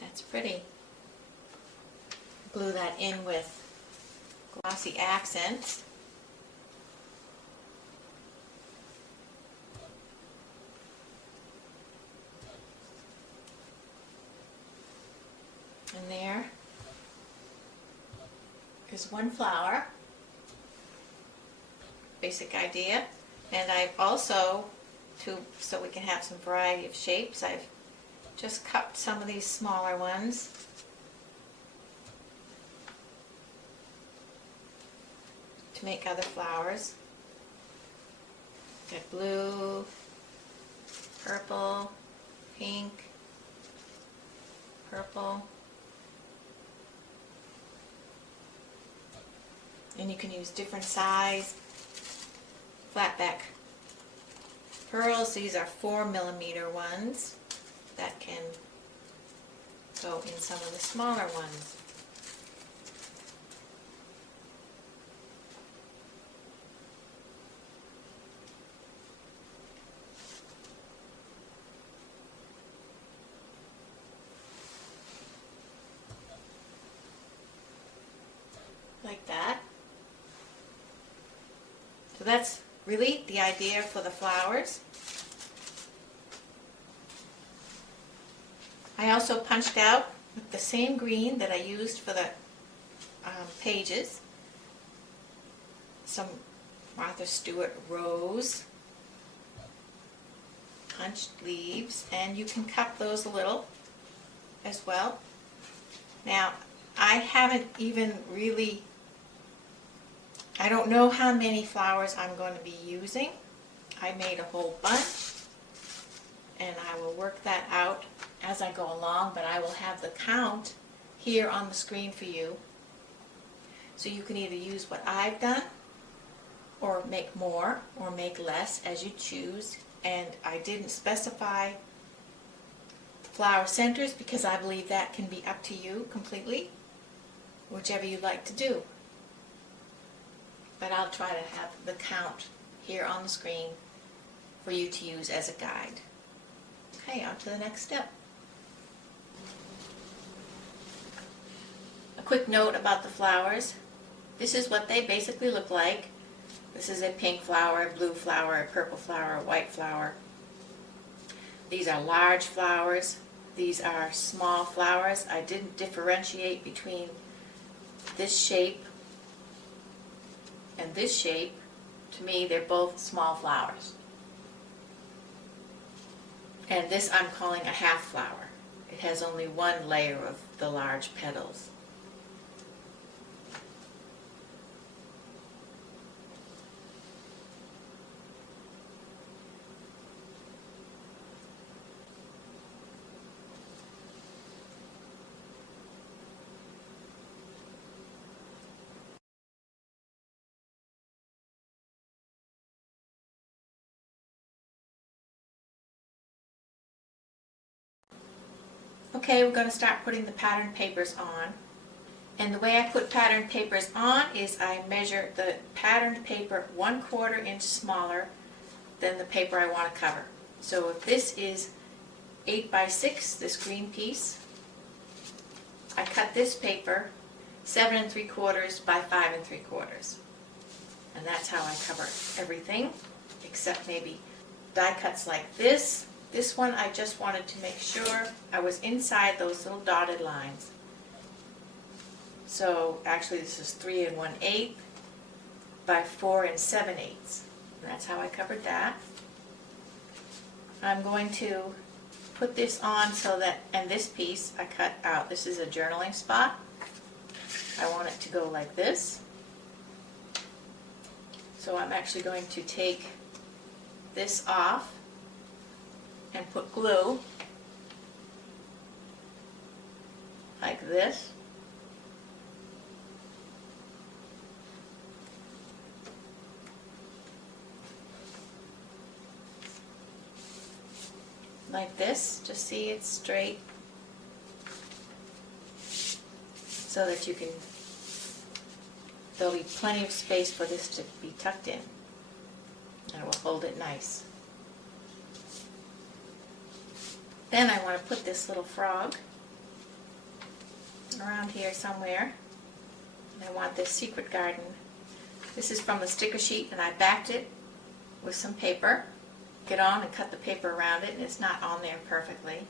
That's pretty. Glue that in with glossy accents. And there is one flower. Basic idea. And I've also, so we can have some variety of shapes, I've just cut some of these smaller ones. To make other flowers. Got blue, purple, pink, purple. And you can use different size flat back pearls. These are 4mm ones that can go in some of the smaller ones. So that's really the idea for the flowers. I also punched out with the same green that I used for the pages some Martha Stewart rose punched leaves, and you can cut those a little as well. Now, I haven't even really, I don't know how many flowers I'm going to be using. I made a whole bunch, and I will work that out as I go along, but I will have the count here on the screen for you. So you can either use what I've done, or make more, or make less, as you choose. And I didn't specify flower centers because I believe that can be up to you completely, whichever you like to do. But I'll try to have the count here on the screen for you to use as a guide. Okay, on to the next step. A quick note about the flowers. This is what they basically look like. This is a pink flower, a blue flower, a purple flower, a white flower. These are large flowers. These are small flowers. I didn't differentiate between this shape and this shape. To me, they're both small flowers. And this I'm calling a half flower. It has only one layer of the large petals. Okay, we're going to start putting the pattern papers on. And the way I put pattern papers on is I measure the patterned paper 1/4 inch smaller than the paper I want to cover. So if this is 8 by 6, this green piece, I cut this paper 7 3/4 by 5 3/4. And that's how I cover everything, except maybe die cuts like this. This one I just wanted to make sure I was inside those little dotted lines. So actually this is 3 1/8 by 4 7/8. And that's how I covered that. I'm going to put this on so that, and this piece I cut out. This is a journaling spot. I want it to go like this. So I'm actually going to take this off and put glue like this. Like this, just see it's straight so that you can, there'll be plenty of space for this to be tucked in, and it will hold it nice. Then I want to put this little frog around here somewhere, and I want this secret garden. This is from the sticker sheet, and I backed it with some paper. Get on and cut the paper around it, and it's not on there perfectly.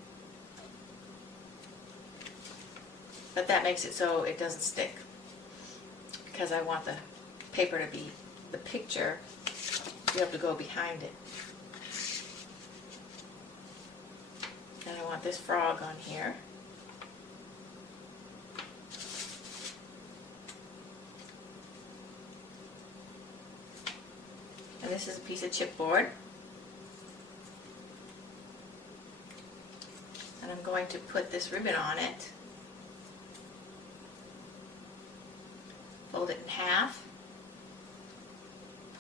But that makes it so it doesn't stick, because I want the paper to be, the picture, to be able to go behind it. And I want this frog on here. And this is a piece of chipboard. And I'm going to put this ribbon on it. Fold it in half.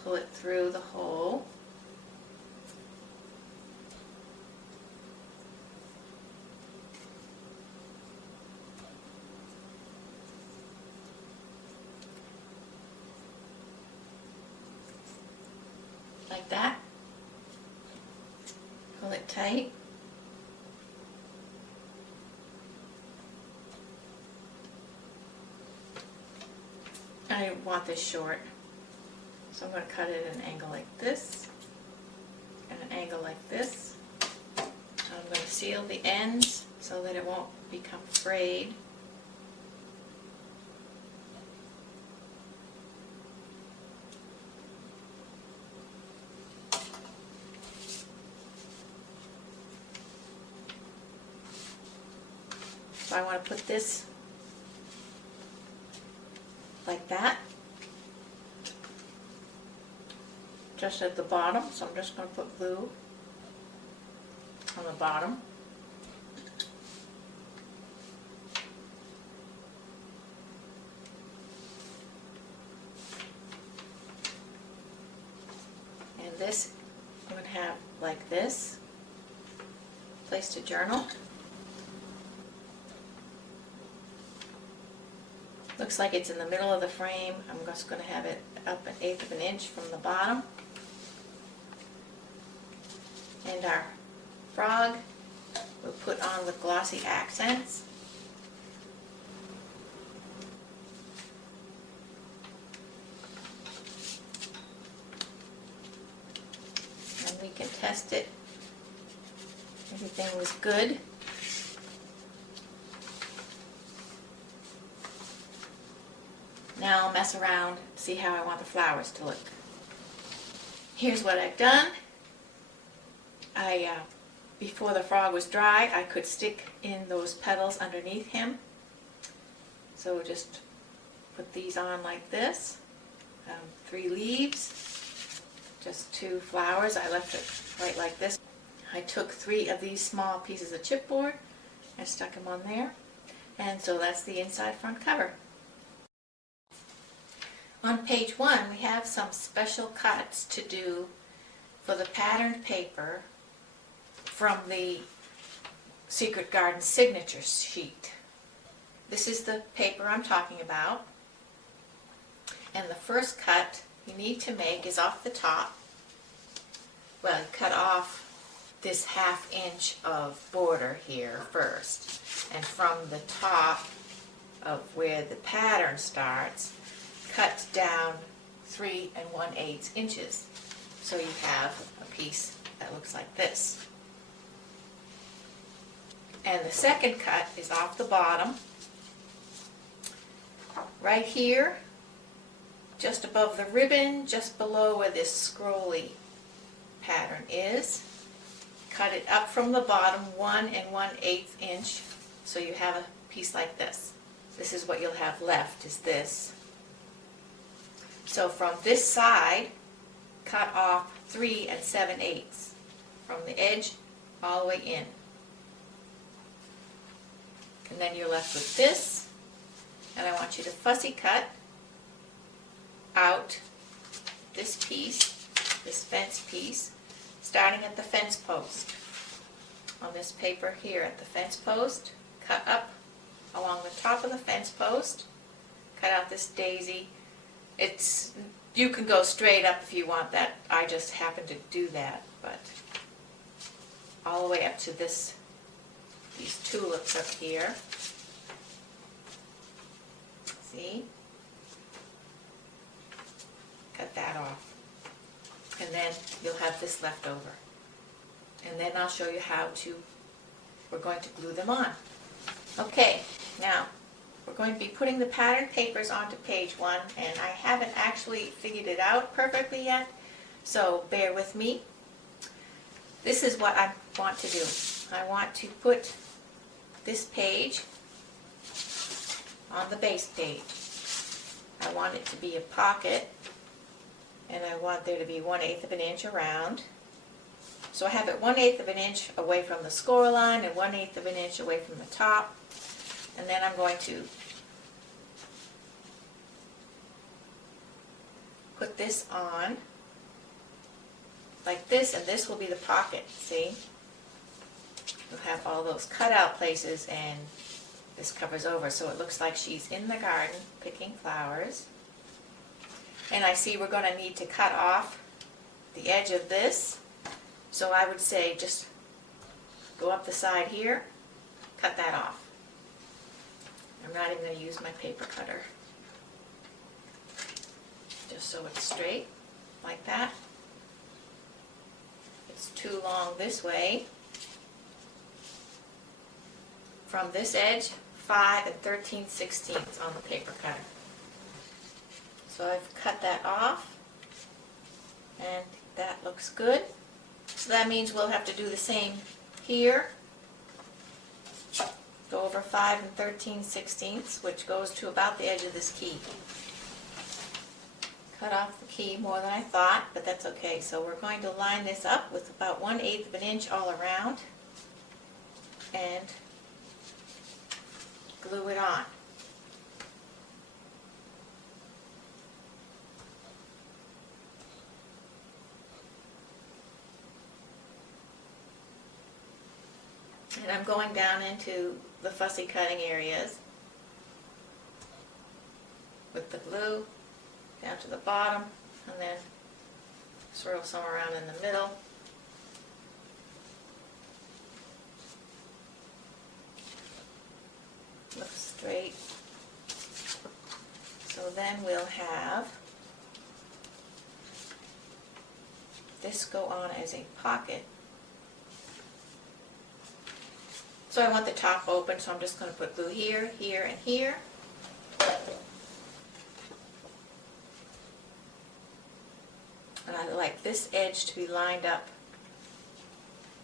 Pull it through the hole. Like that. Pull it tight. I want this short, So I'm going to cut it at an angle like this, and an angle like this. I'm going to seal the ends so that it won't become frayed. So I want to put this like that, just at the bottom. So I'm just going to put glue on the bottom. And this I'm going to have like this. Place to journal. Looks like it's in the middle of the frame. I'm just going to have it up 1/8 of an inch from the bottom. And our frog we'll put on with glossy accents. And we can test it. Everything was good. Now I'll mess around, see how I want the flowers to look. Here's what I've done. Before the frog was dry, I could stick in those petals underneath him. So just put these on like this. 3 leaves, just 2 flowers. I left it right like this. I took 3 of these small pieces of chipboard and stuck them on there. And so that's the inside front cover. On page 1, we have some special cuts to do for the patterned paper from the Secret Garden signature sheet. This is the paper I'm talking about. And the first cut you need to make is off the top. Well, you cut off this 1/2 inch of border here first. And from the top of where the pattern starts, cut down 3 1/8 inches. So you have a piece that looks like this. And the second cut is off the bottom, right here, just above the ribbon, just below where this scrolly pattern is. Cut it up from the bottom 1 1/8 inch, so you have a piece like this. This is what you'll have left, is this. So from this side, cut off 3 7/8 from the edge all the way in. And then you're left with this, and I want you to fussy cut out this piece, this fence piece, starting at the fence post. On this paper here at the fence post, cut up along the top of the fence post, cut out this daisy. You can go straight up if you want that. I just happen to do that, but all the way up to these tulips up here. See? Cut that off. And then you'll have this left over. And then I'll show you we're going to glue them on. Okay, now we're going to be putting the pattern papers onto page 1, and I haven't actually figured it out perfectly yet, so bear with me. This is what I want to do. I want to put this page on the base page. I want it to be a pocket, and I want there to be 1/8 of an inch around. So I have it 1/8 of an inch away from the score line and 1/8 of an inch away from the top. And then I'm going to put this on like this, and this will be the pocket, see? You'll have all those cutout places, and this covers over, so it looks like she's in the garden picking flowers. And I see we're going to need to cut off the edge of this, so I would say just go up the side here, cut that off. I'm not even going to use my paper cutter, just so it's straight. like that. It's too long this way. From this edge, 5 13/16 on the paper cutter. So I've cut that off, and that looks good. So that means we'll have to do the same here. Go over 5 13/16, which goes to about the edge of this key. Cut off the key more than I thought, but that's okay. So we're going to line this up with about 1/8 of an inch all around and glue it on. And I'm going down into the fussy cutting areas with the glue down to the bottom, and then swirl some around in the middle. Looks straight. So then we'll have this go on as a pocket. So I want the top open, so I'm just going to put glue here, here, and here. And I like this edge to be lined up.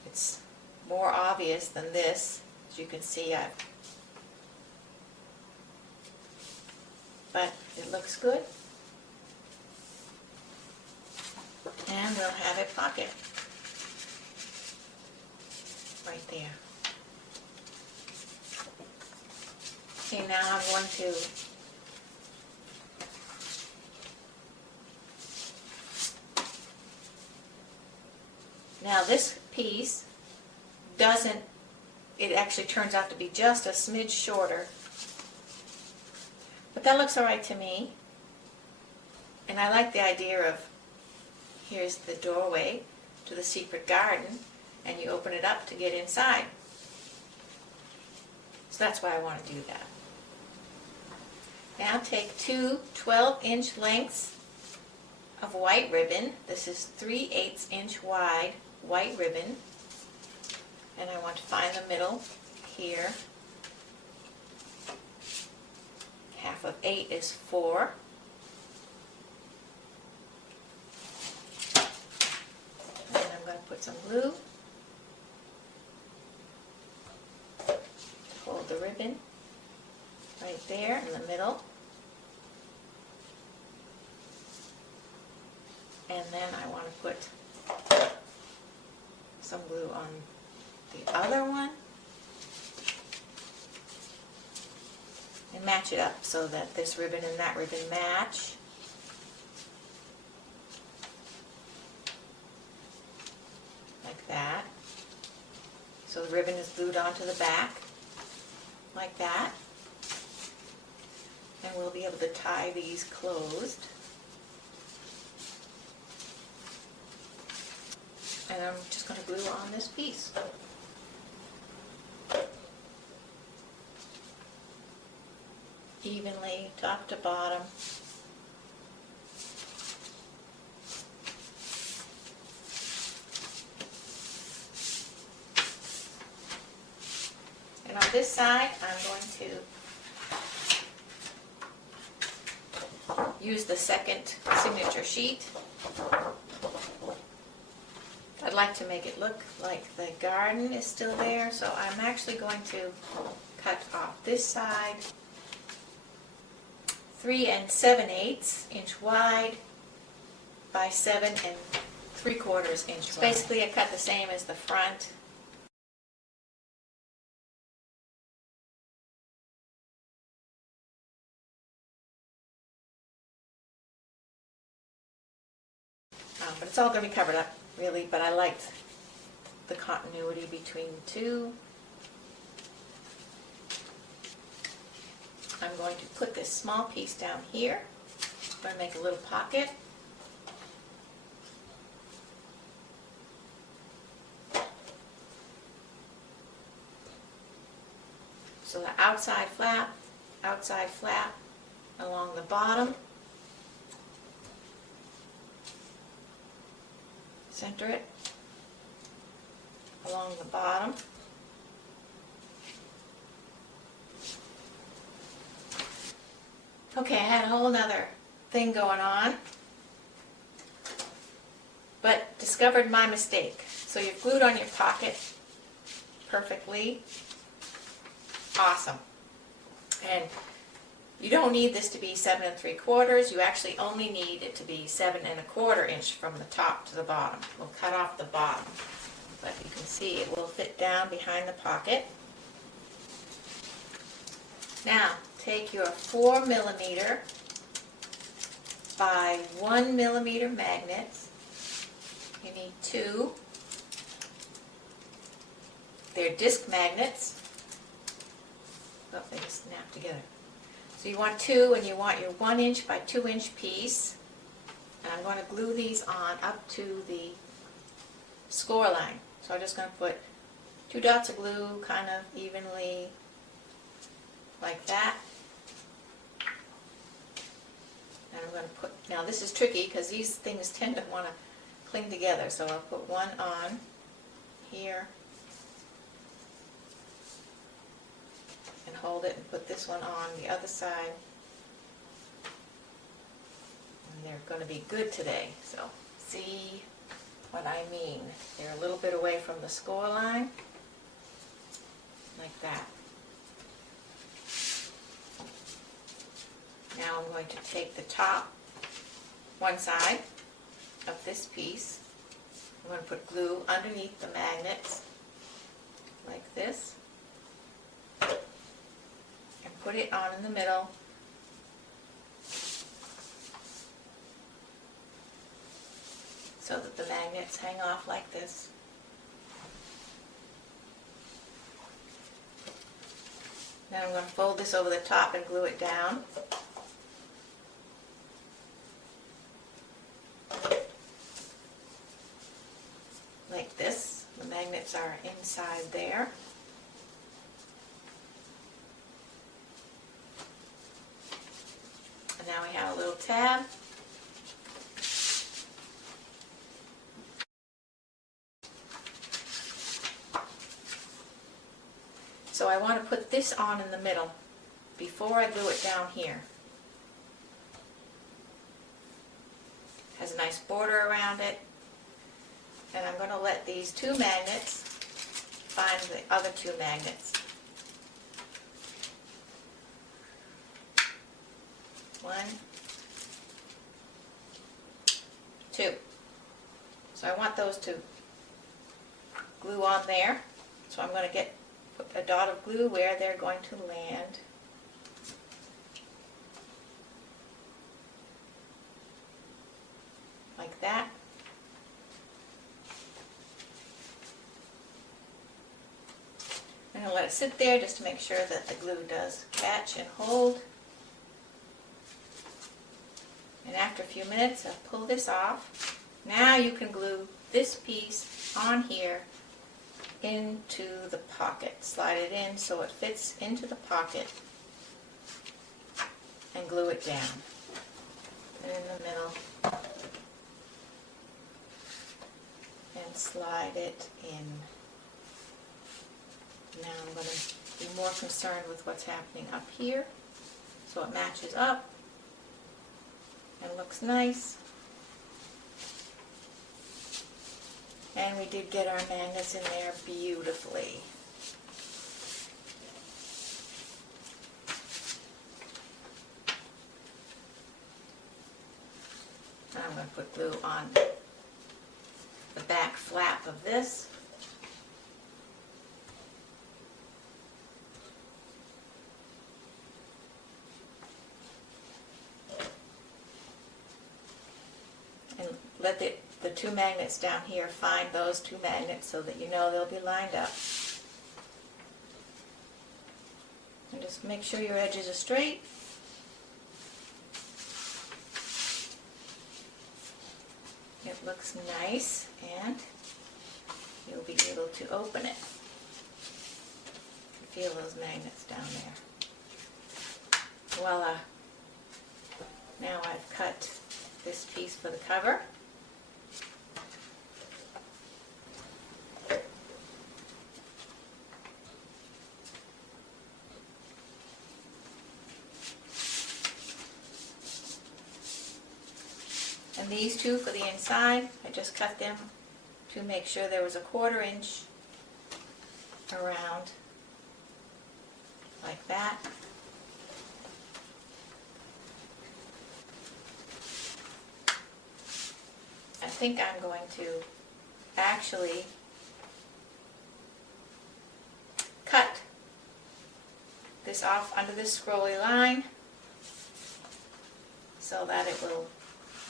It's more obvious than this. As you can see, but it looks good. And we'll have a pocket right there. Okay, now I'm going to this piece doesn't, it actually turns out to be just a smidge shorter, but that looks alright to me. And I like the idea of, here's the doorway to the secret garden, and you open it up to get inside. So that's why I want to do that. Now take two 12-inch lengths of white ribbon. This is 3/8 inch wide white ribbon, and I want to find the middle here. 1/2 of 8 is 4. And I'm going to put some glue to hold the ribbon right there in the middle. And then I want to put some glue on the other one and match it up so that this ribbon and that ribbon match. Like that. So the ribbon is glued onto the back like that. And we'll be able to tie these closed. And I'm just going to glue on this piece. Evenly, top to bottom. And on this side, I'm going to use the second signature sheet. I'd like to make it look like the garden is still there, so I'm actually going to cut off this side 3 7/8 inch wide by 7 3/4 inch wide. Basically, I cut the same as the front. But it's all going to be covered up, really, but I liked the continuity between the two. I'm going to put this small piece down here. I'm going to make a little pocket. So the outside flap along the bottom. Center it along the bottom. Okay, I had a whole nother thing going on, but discovered my mistake. So you've glued on your pocket perfectly. Awesome. And you don't need this to be 7 3/4. You actually only need it to be 7 1/4 inch from the top to the bottom. We'll cut off the bottom, but you can see it will fit down behind the pocket. Now take your 4mm by 1mm magnets. You need 2. They're disc magnets. Oh, they just snap together. So you want 2, and you want your 1 inch by 2 inch piece. And I'm going to glue these on up to the score line. So I'm just going to put 2 dots of glue kind of evenly like that. And I'm going to put, now this is tricky because these things tend to want to cling together. So I'll put one on here and hold it, and put this one on the other side. And they're going to be good today. So see what I mean. They're a little bit away from the score line, like that. Now I'm going to take the top one side of this piece. I'm going to put glue underneath the magnets like this and put it on in the middle. So that the magnets hang off like this. Then I'm going to fold this over the top and glue it down. Like this. The magnets are inside there. And now we have a little tab. So I want to put this on in the middle before I glue it down here. Has a nice border around it. And I'm going to let these 2 magnets find the other 2 magnets. 1, 2. So I want those to glue on there. So I'm going to put a dot of glue where they're going to land. Like that. I'm going to let it sit there just to make sure that the glue does catch and hold. And after a few minutes, I'll pull this off. Now you can glue this piece on here into the pocket. Slide it in so it fits into the pocket and glue it down. And in the middle. And slide it in. Now I'm going to be more concerned with what's happening up here. So it matches up and looks nice. And we did get our magnets in there beautifully. Now I'm going to put glue on the back flap of this. And let the 2 magnets down here find those 2 magnets so that you know they'll be lined up. And just make sure your edges are straight. It looks nice, and you'll be able to open it. Feel those magnets down there. Voila! Now I've cut this piece for the cover. And these two for the inside, I just cut them to make sure there was a 1/4 inch around, like that. I think I'm going to actually cut this off under this scrolly line so that it will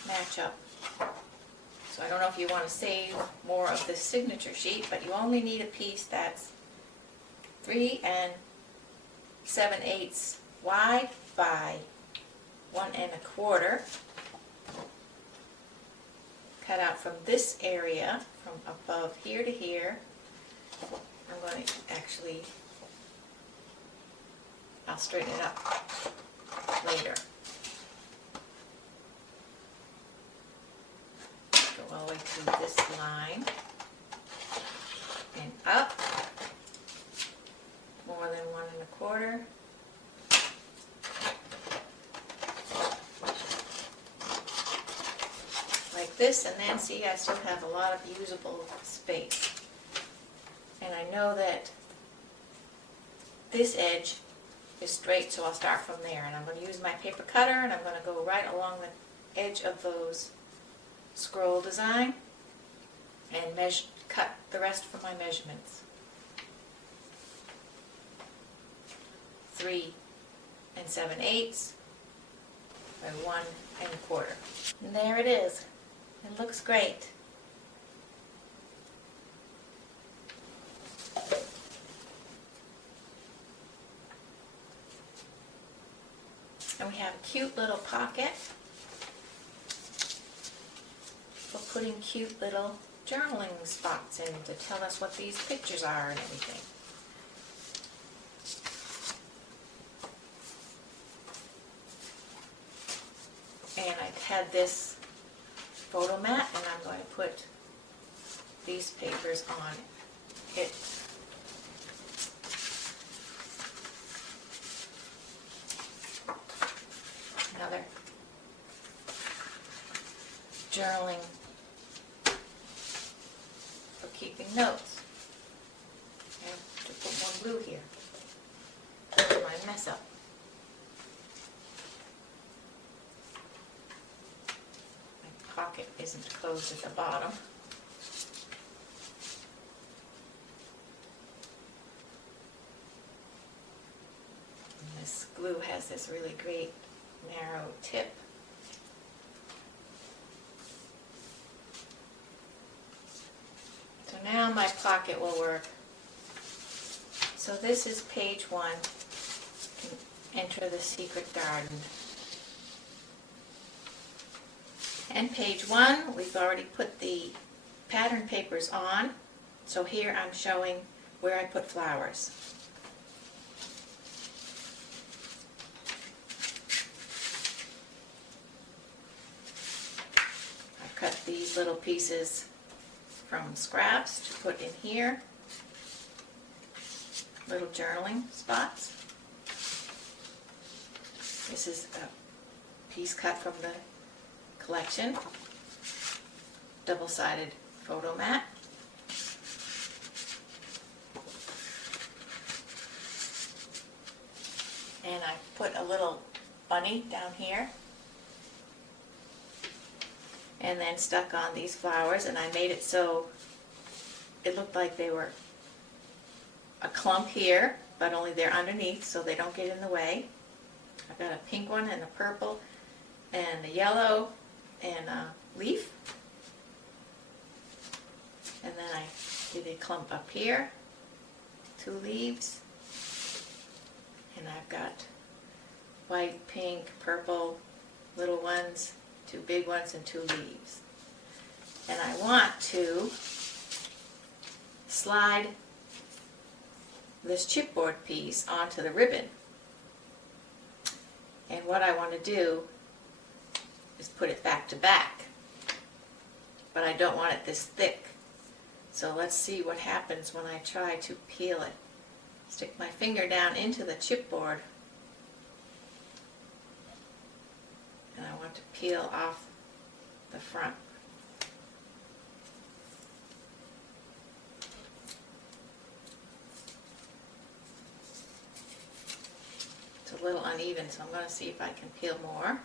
match up. So I don't know if you want to save more of this signature sheet, but you only need a piece that's 3 7/8 wide by 1 1/4. Cut out from this area, from above here to here. I'm going to actually, I'll straighten it up later. Go all the way through this line and up, more than 1 1/4. Like this, and then see, I still have a lot of usable space. And I know that this edge is straight, so I'll start from there. And I'm going to use my paper cutter, and I'm going to go right along the edge of those scroll design and cut the rest from my measurements. 3 7/8 by 1 1/4. And there it is. It looks great. And we have a cute little pocket for putting cute little journaling spots in to tell us what these pictures are and everything. And I had this photo mat, and I'm going to put these papers on it. Another journaling for keeping notes. I have to put more glue here. Cover my mess up. Pocket isn't closed at the bottom. And this glue has this really great narrow tip. So now my pocket will work. So this is page 1. Enter the secret garden. And page 1, we've already put the pattern papers on. So here I'm showing where I put flowers. I cut these little pieces from scraps to put in here. Little journaling spots. This is a piece cut from the collection, double-sided photo mat. And I put a little bunny down here, and then stuck on these flowers, and I made it so it looked like they were a clump here, but only they're underneath so they don't get in the way. I've got a pink one and a purple and a yellow and a leaf, and then I did a clump up here, 2 leaves, and I've got white, pink, purple, little ones, 2 big ones, and 2 leaves. And I want to slide this chipboard piece onto the ribbon. And what I want to do is put it back to back, but I don't want it this thick. So let's see what happens when I try to peel it. Stick my finger down into the chipboard, and I want to peel off the front. It's a little uneven, so I'm going to see if I can peel more.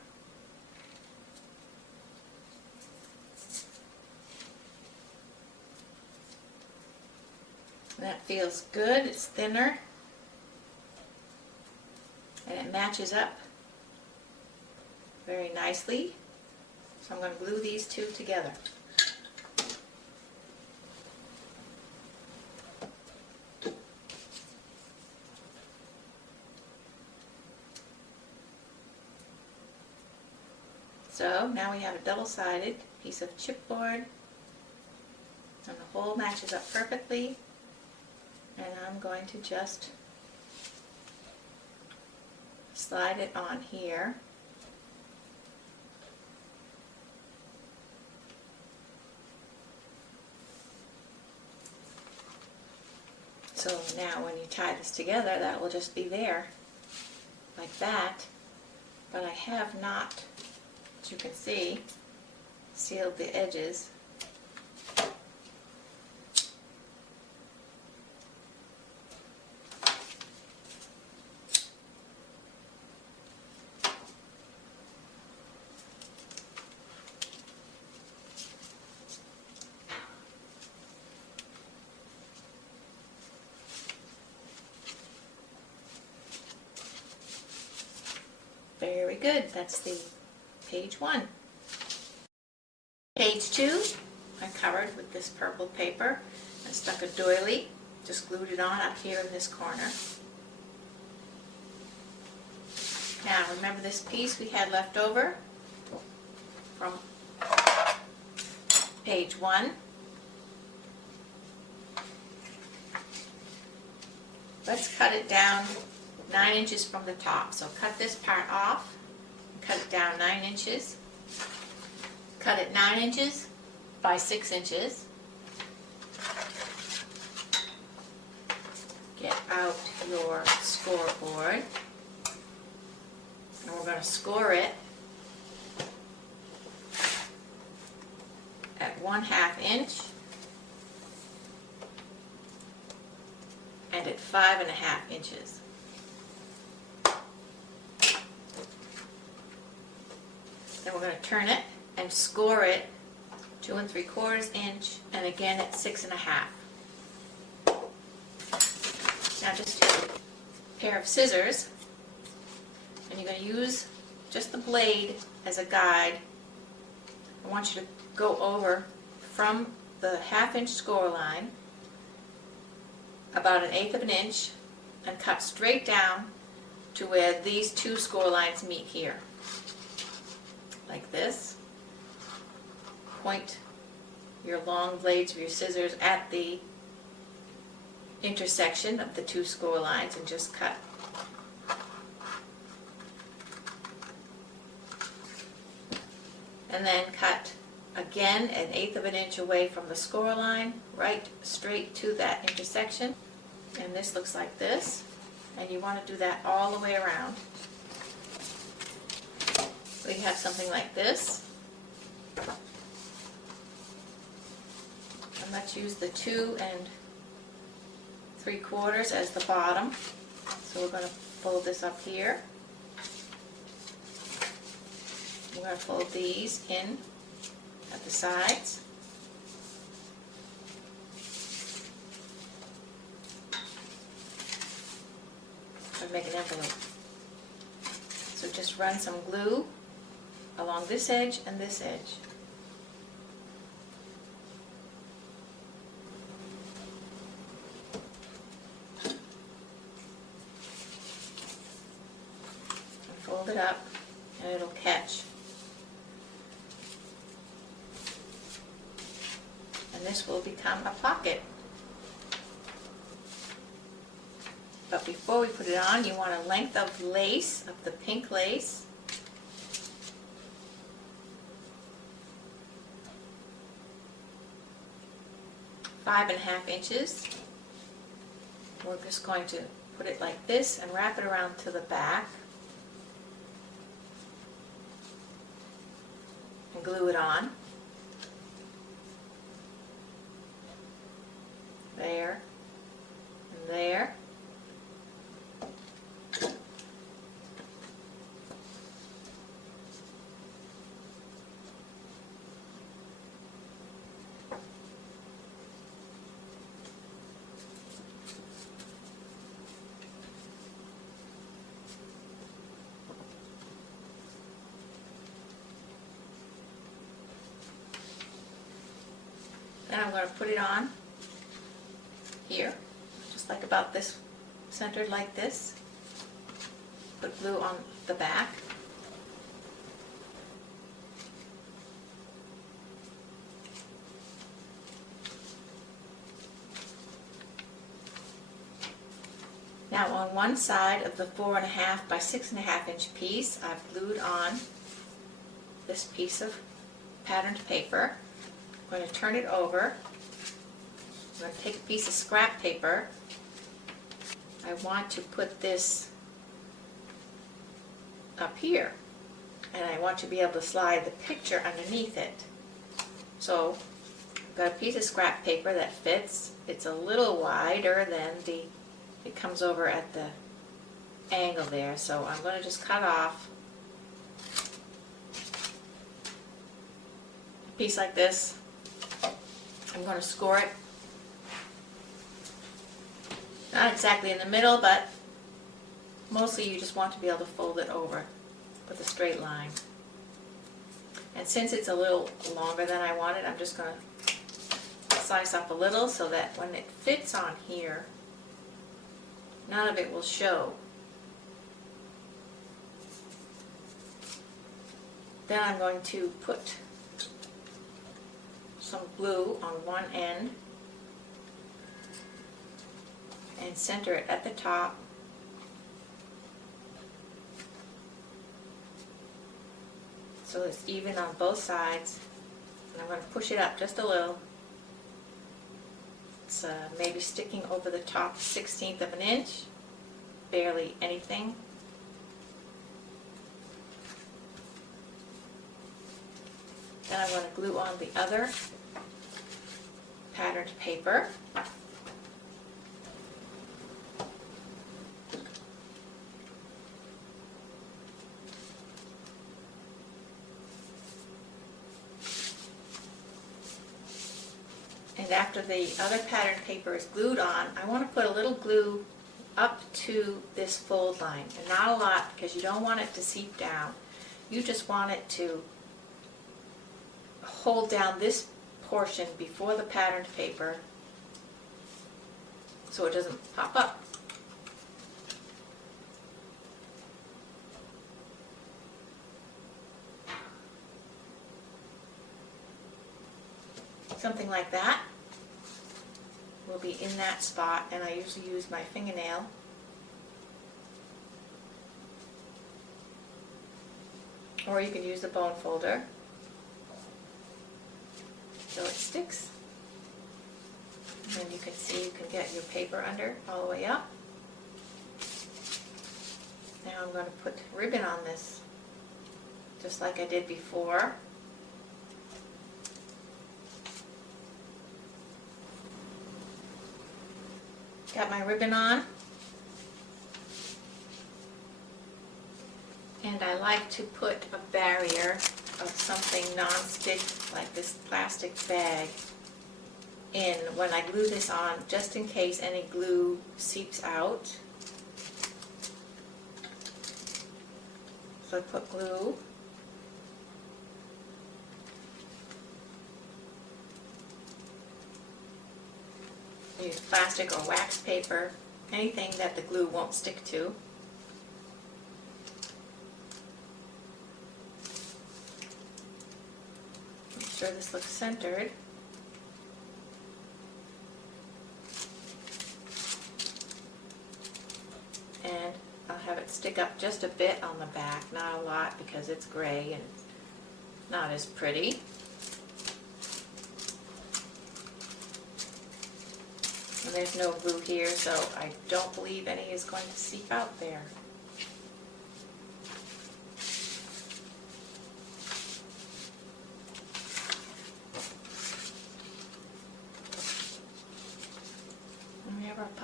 That feels good. It's thinner and it matches up very nicely. So I'm going to glue these two together. So now we have a double-sided piece of chipboard and the whole matches up perfectly. And I'm going to just slide it on here. So now when you tie this together, that will just be there like that. But I have not, as you can see, sealed the edges. Very good. That's the page 1. Page 2, I covered with this purple paper and stuck a doily, just glued it on up here in this corner. Now remember this piece we had left over from page 1. Let's cut it down 9 inches from the top. So cut this part off, cut it down 9 inches, cut it 9 inches by 6 inches. Get out your scoreboard, and we're going to score it at 1/2 inch and at 5.5 inches. Then we're going to turn it and score it 2 3/4 inch and again at 6.5. Now just take a pair of scissors and you're going to use just the blade as a guide. I want you to go over from the 1/2 inch score line about 1/8 inch and cut straight down to where these two score lines meet here. Like this. Point your long blades of your scissors at the intersection of the two score lines and just cut. And then cut again 1/8 inch away from the score line, right straight to that intersection. And this looks like this. And you want to do that all the way around. We have something like this. And let's use the 2 3/4 as the bottom. So we're going to fold this up here. We're going to fold these in at the sides. And make an envelope. So just run some glue along this edge and this edge. And fold it up and it'll catch. And this will become a pocket. But before we put it on, you want a length of lace, of the pink lace. Five and a half inches. We're just going to put it like this and wrap it around to the back. and glue it on. There and there. Then I'm going to put it on here, just like about this, centered like this. Put glue on the back. Now on one side of the 4.5 by 6.5 inch piece, I've glued on this piece of patterned paper. I'm going to turn it over. I'm going to take a piece of scrap paper. I want to put this up here, and I want to be able to slide the picture underneath it. So I've got a piece of scrap paper that fits. It's a little wider than it comes over at the angle there, so I'm going to just cut off a piece like this. I'm going to score it, not exactly in the middle, but mostly you just want to be able to fold it over with a straight line. And since it's a little longer than I wanted, I'm just going to slice up a little so that when it fits on here, none of it will show. Then I'm going to put some glue on one end and center it at the top. So it's even on both sides. And I'm going to push it up just a little. It's maybe sticking over the top 1/16 of an inch, barely anything. Then I'm going to glue on the other patterned paper. And after the other patterned paper is glued on, I want to put a little glue up to this fold line, and not a lot because you don't want it to seep down. You just want it to hold down this portion before the patterned paper so it doesn't pop up. Something like that will be in that spot, and I usually use my fingernail or you can use the bone folder so it sticks. And you can see you can get your paper under all the way up. Now I'm going to put ribbon on this just like I did before. Got my ribbon on, and I like to put a barrier of something non-stick like this plastic bag in when I glue this on, just in case any glue seeps out. So I put glue. Use plastic or wax paper, anything that the glue won't stick to. Make sure this looks centered. And I'll have it stick up just a bit on the back, not a lot because it's gray and not as pretty. And there's no glue here, so I don't believe any is going to seep out there.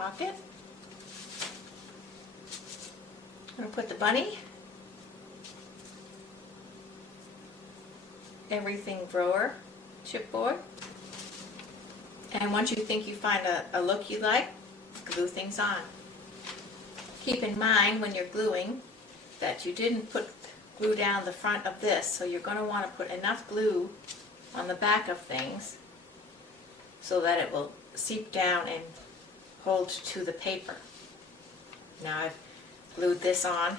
pocket. I'm going to put the bunny, everything drawer, chipboard. And once you think you find a look you like, glue things on. Keep in mind when you're gluing that you didn't put glue down the front of this, so you're going to want to put enough glue on the back of things so that it will seep down and hold to the paper. Now I've glued this on,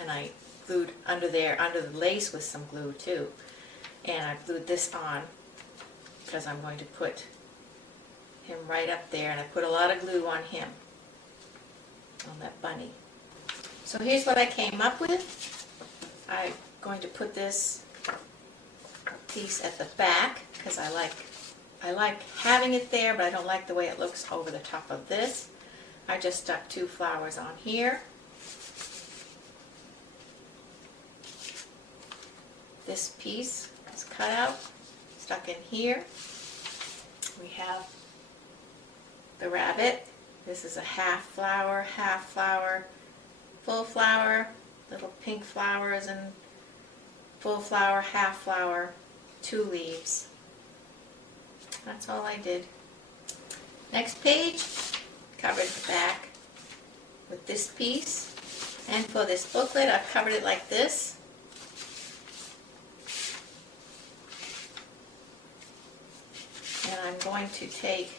and I glued under there, under the lace with some glue too. And I glued this on because I'm going to put him right up there, and I put a lot of glue on him, on that bunny. So here's what I came up with. I'm going to put this piece at the back because I like having it there, but I don't like the way it looks over the top of this. I just stuck 2 flowers on here. This piece is cut out, stuck in here. We have the rabbit. This is a half flower, full flower, little pink flowers, and full flower, half flower, 2 leaves. That's all I did. Next page, covered the back with this piece. And for this booklet, I've covered it like this. And I'm going to take,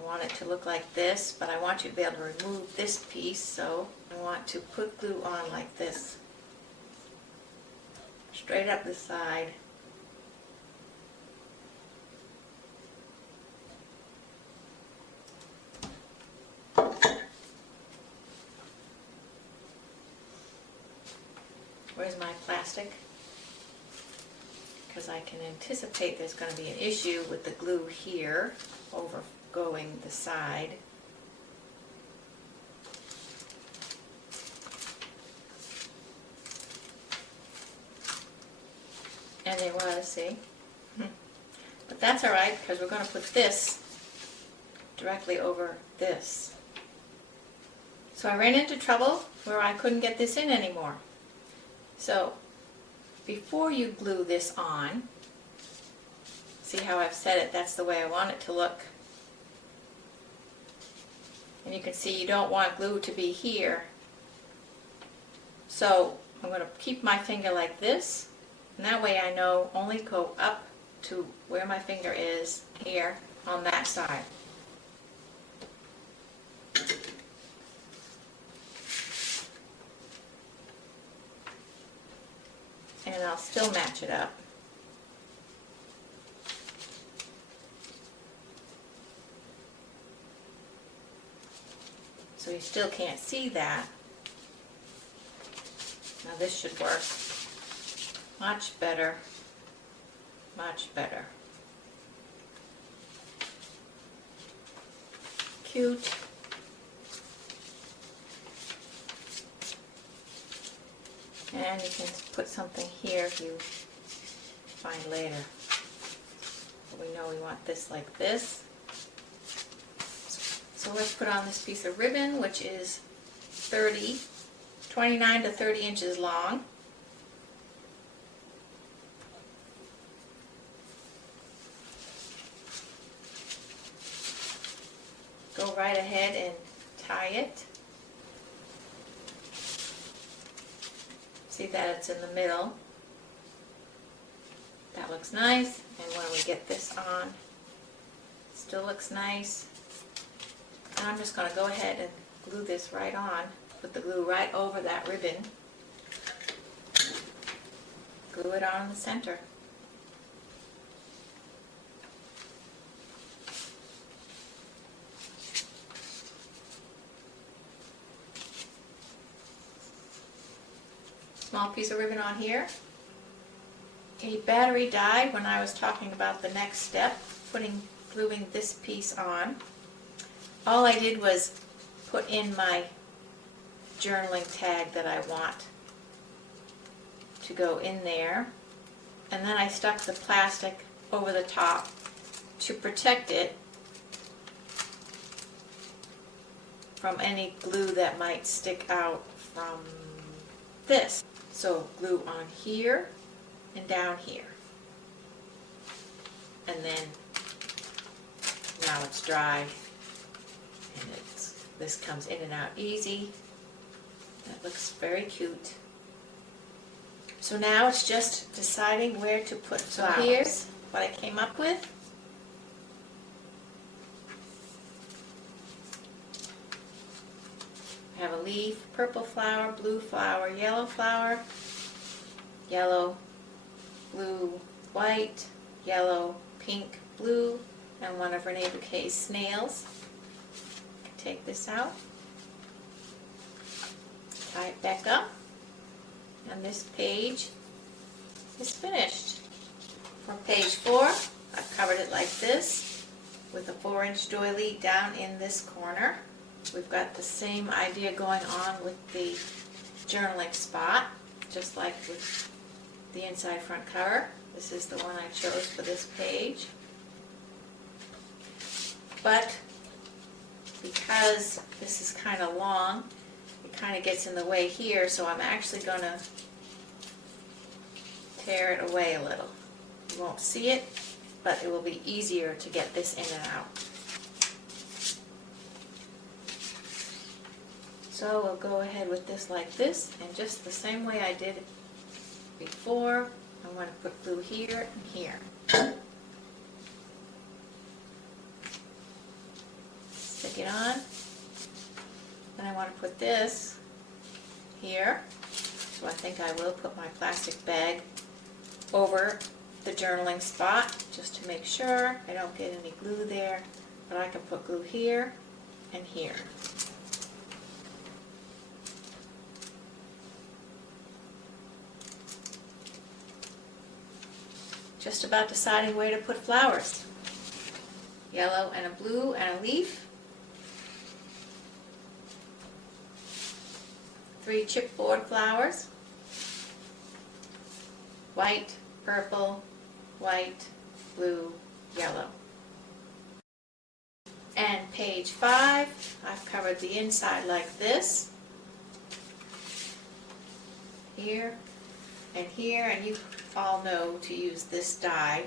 I want it to look like this, but I want you to be able to remove this piece, so I want to put glue on like this. Straight up the side. Where's my plastic? Because I can anticipate there's going to be an issue with the glue here over going the side. And there was, see? But that's alright, because we're going to put this directly over this. So I ran into trouble where I couldn't get this in anymore. So before you glue this on, see how I've set it? That's the way I want it to look. And you can see you don't want glue to be here. So I'm going to keep my finger like this, and that way I know only go up to where my finger is here on that side. And I'll still match it up. So you still can't see that. Now this should work much better, much better. Cute. And you can put something here if you find later. But we know we want this like this. So let's put on this piece of ribbon, which is 29 to 30 inches long. Go right ahead and tie it. See that it's in the middle. That looks nice. And when we get this on, still looks nice. And I'm just going to go ahead and glue this right on. Put the glue right over that ribbon. Glue it on in the center. Small piece of ribbon on here. A battery died when I was talking about the next step, gluing this piece on. All I did was put in my journaling tag that I want to go in there, and then I stuck the plastic over the top to protect it from any glue that might stick out from this. So glue on here and down here. And then now it's dry and this comes in and out easy. That looks very cute. So now it's just deciding where to put flowers. So here's what I came up with. I have a leaf, purple flower, blue flower, yellow, blue, white, yellow, pink, blue, and one of Renee Bouquet's snails. Take this out, tie it back up, and this page is finished. For page 4, I've covered it like this with a 4-inch doily down in this corner. We've got the same idea going on with the journaling spot, just like with the inside front cover. This is the one I chose for this page. But because this is kind of long, it kind of gets in the way here, so I'm actually going to tear it away a little. You won't see it, but it will be easier to get this in and out. So we'll go ahead with this like this, and just the same way I did it before, I'm going to put glue here and here. Stick it on. Then I want to put this here. So I think I will put my plastic bag over the journaling spot just to make sure I don't get any glue there. But I can put glue here and here. Just about deciding where to put flowers. Yellow and a blue and a leaf. 3 chipboard flowers. White, purple, white, blue, yellow. And page 5, I've covered the inside like this. Here and here, and you all know to use this die,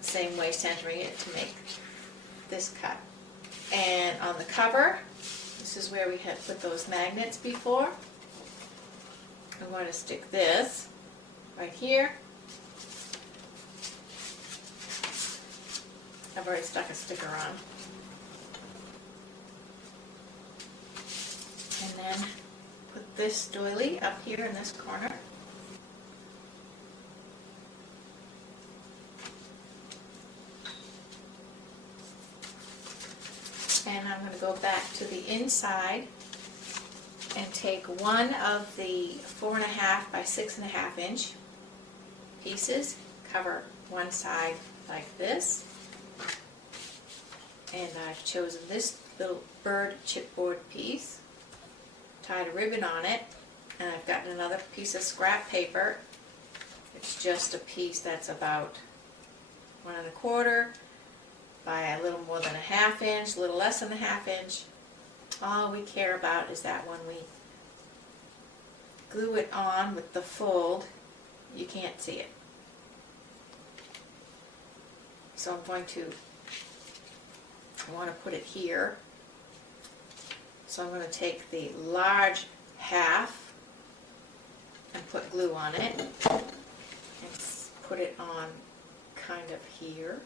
same way centering it to make this cut. And on the cover, this is where we had put those magnets before. I'm going to stick this right here. I've already stuck a sticker on. And then put this doily up here in this corner. And I'm going to go back to the inside and take one of the 4.5 by 6.5 inch pieces, cover one side like this, and I've chosen this little bird chipboard piece, tied a ribbon on it, and I've gotten another piece of scrap paper. It's just a piece that's about 1 1/4 by a little more than 1/2 inch, a little less than 1/2 inch. All we care about is that when we glue it on with the fold, you can't see it. So I'm going to, I want to put it here. So I'm going to take the large half and put glue on it and put it on kind of here.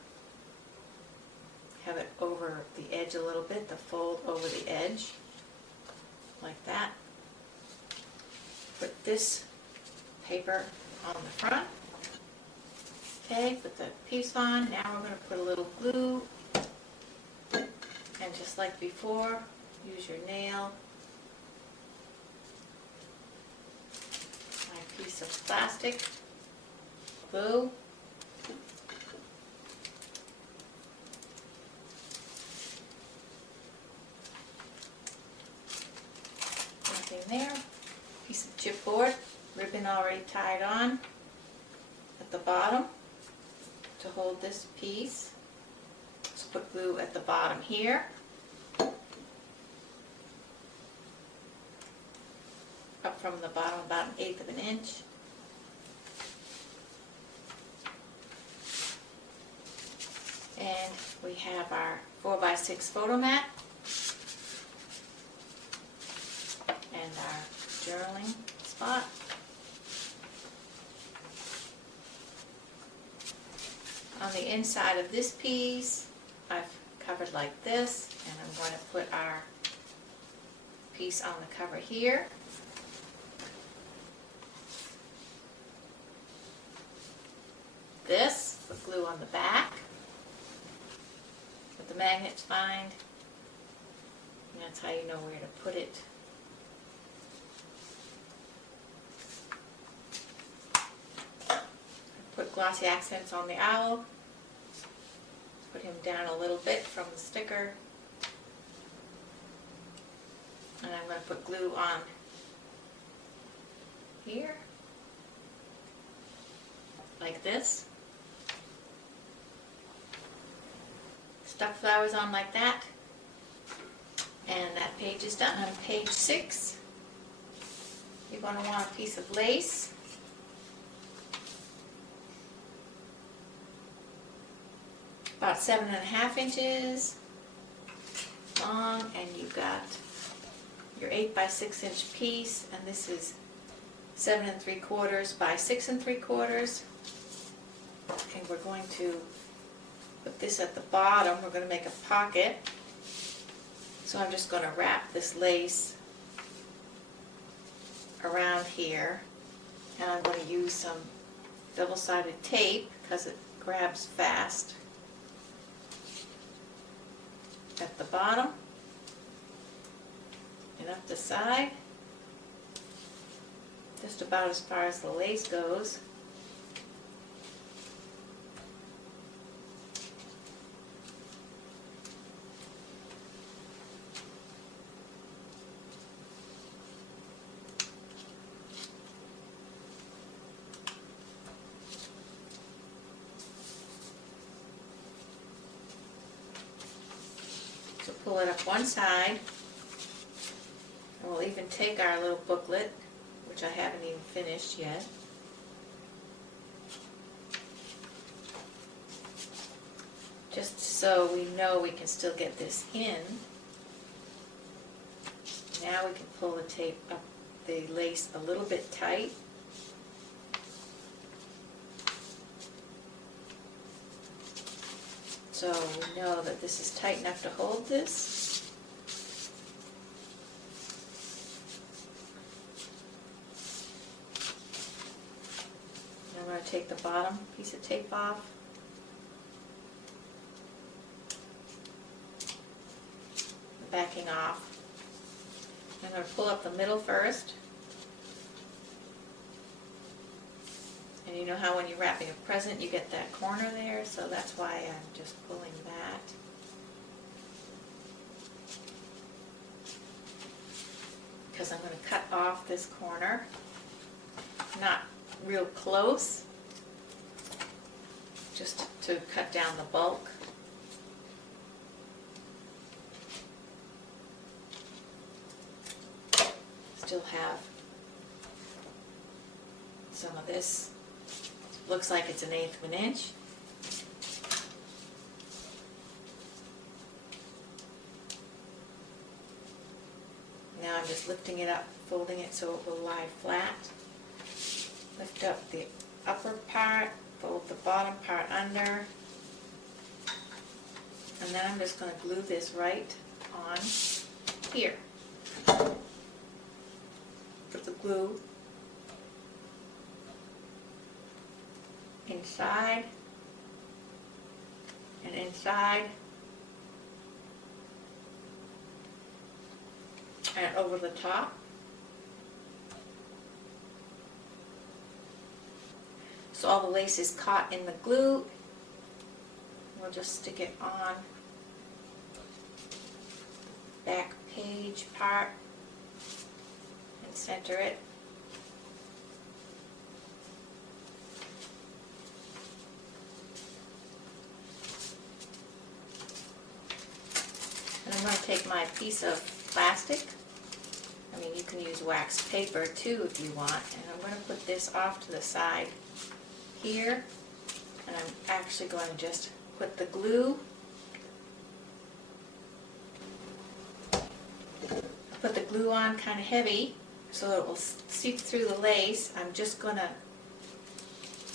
Have it over the edge a little bit, the fold over the edge, like that. Put this paper on the front. Okay, put the piece on. Now we're going to put a little glue. And just like before, use your nail. My piece of plastic. Glue. There, piece of chipboard, ribbon already tied on at the bottom to hold this piece. Just put glue at the bottom here, from the bottom about 1/8 of an inch. And we have our 4x6 photo mat and our journaling spot. On the inside of this piece, I've covered like this, and I'm going to put our piece on the cover here. This, with glue on the back, with the magnets find, and that's how you know where to put it. Put glossy accents on the owl. Put him down a little bit from the sticker. And I'm going to put glue on here, like this. Stuck flowers on like that. And that page is done. On page 6, you're going to want a piece of lace. About 7.5 inches long, and you've got your 8x6 inch piece, and this is 7 3/4 by 6 3/4. And we're going to put this at the bottom. We're going to make a pocket. So I'm just going to wrap this lace around here, and I'm going to use some double-sided tape because it grabs fast. At the bottom and up the side, just about as far as the lace goes. So pull it up one side, and we'll even take our little booklet, which I haven't even finished yet. Just so we know we can still get this in. Now we can pull the tape up, the lace a little bit tight. So we know that this is tight enough to hold this. And I'm going to take the bottom piece of tape off. Backing off. I'm going to pull up the middle first. And you know how when you're wrapping a present you get that corner there, so that's why I'm just pulling that. Because I'm going to cut off this corner, not real close, just to cut down the bulk. Still have some of this. Looks like it's 1/8 of an inch. Now I'm just lifting it up, folding it so it will lie flat. Lift up the upper part, fold the bottom part under, and then I'm just going to glue this right on here. Put the glue inside and inside and over the top. So all the lace is caught in the glue. We'll just stick it on the back page part and center it. And I'm going to take my piece of plastic, I mean, you can use wax paper too if you want. And I'm going to put this off to the side here. And I'm actually going to just put the glue. Put the glue on kind of heavy so it will seep through the lace. I'm just going to,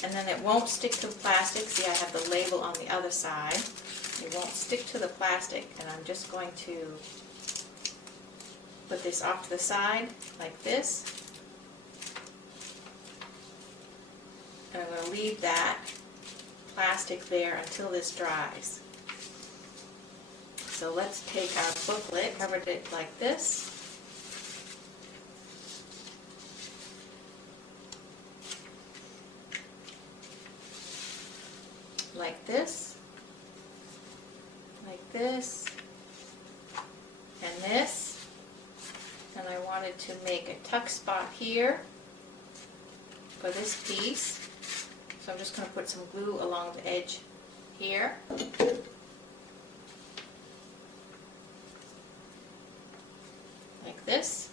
and then it won't stick to the plastic. See, I have the label on the other side. It won't stick to the plastic, and I'm just going to put this off to the side like this. And I'm going to leave that plastic there until this dries. So let's take our booklet, covered it like this. Like this, like this, and this, and I wanted to make a tuck spot here for this piece, so I'm just going to put some glue along the edge here. Like this.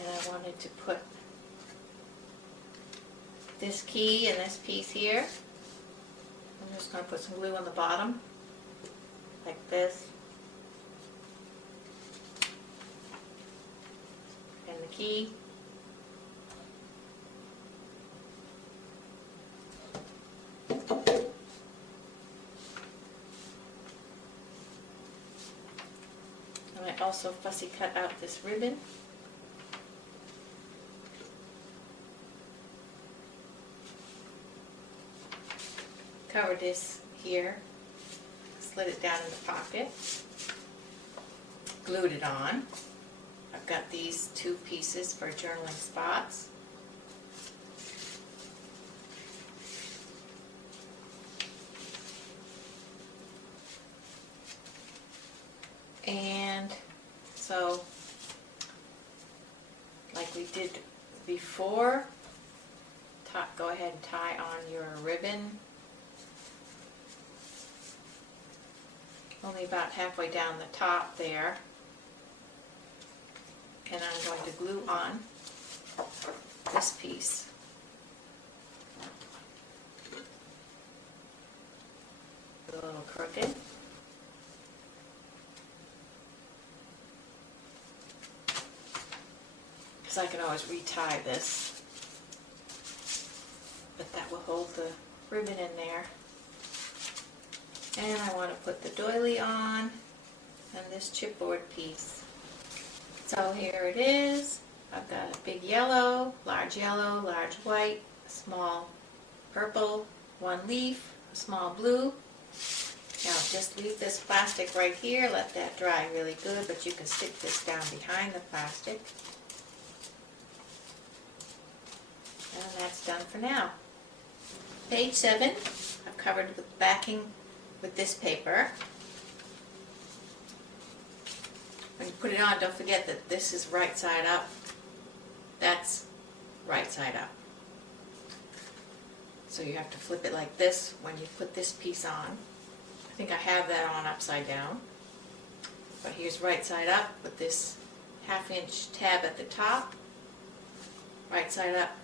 And I wanted to put this key and this piece here. I'm just going to put some glue on the bottom, like this. And the key. And I also fussy cut out this ribbon. Cover this here, slid it down in the pocket, glued it on. I've got these two pieces for journaling spots. And so, like we did before, go ahead and tie on your ribbon. Only about halfway down the top there. And I'm going to glue on this piece. A little crooked. Because I can always retie this. But that will hold the ribbon in there. And I want to put the doily on and this chipboard piece. So here it is. I've got a big yellow, large white, a small purple, one leaf, a small blue. Now just leave this plastic right here, let that dry really good, but you can stick this down behind the plastic. And that's done for now. Page 7, I've covered with backing with this paper. When you put it on, don't forget that this is right side up. That's right side up. So you have to flip it like this when you put this piece on. I think I have that on upside down. But here's right side up with this 1/2 inch tab at the top. Right side up.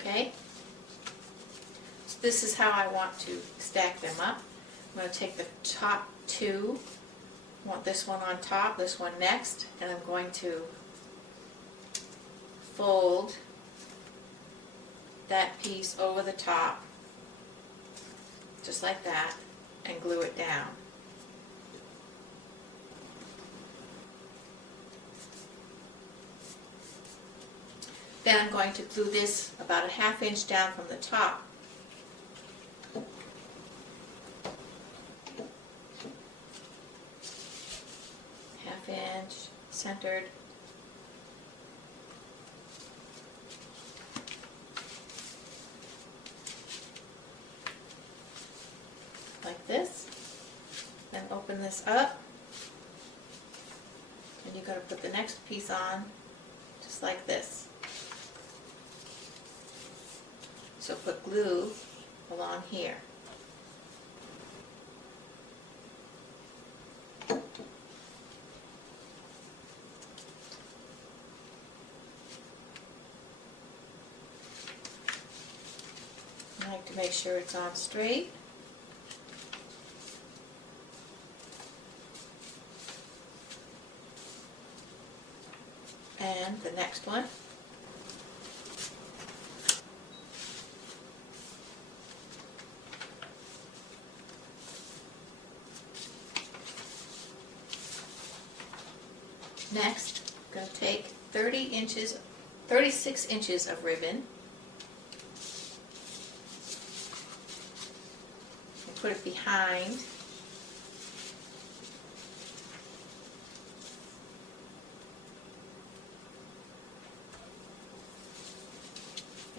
Okay? This is how I want to stack them up. I'm going to take the top two, I want this one on top, this one next, and I'm going to fold that piece over the top, just like that, and glue it down. Then I'm going to glue this about a 1/2 inch down from the top. Inch centered. Like this. Then open this up. And you're going to put the next piece on just like this. So put glue along here. I like to make sure it's on straight. And the next one. Next, I'm going to take 36 inches of ribbon and put it behind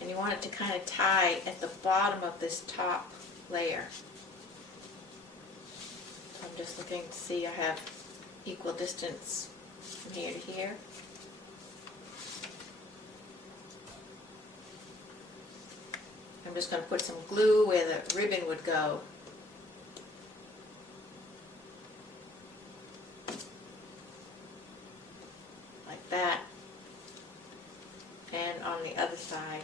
and you want it to kind of tie at the bottom of this top layer. I'm just looking to see I have equal distance from here to here. I'm just going to put some glue where the ribbon would go. Like that. And on the other side.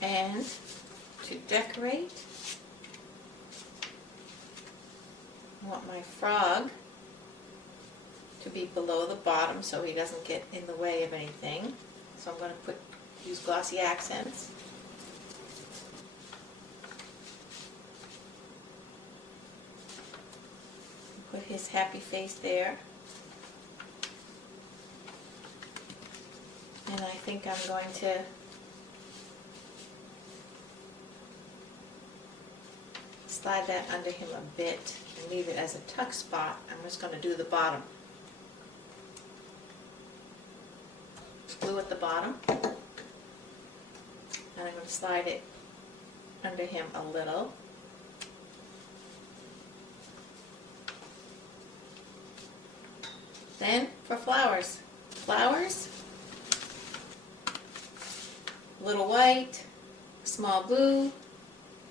And to decorate, I want my frog to be below the bottom so he doesn't get in the way of anything. So I'm going to use glossy accents. Put his happy face there. And I think I'm going to slide that under him a bit and leave it as a tuck spot. I'm just going to do the bottom. Glue at the bottom. And I'm going to slide it under him a little. Then for flowers. Flowers, a little white, small blue.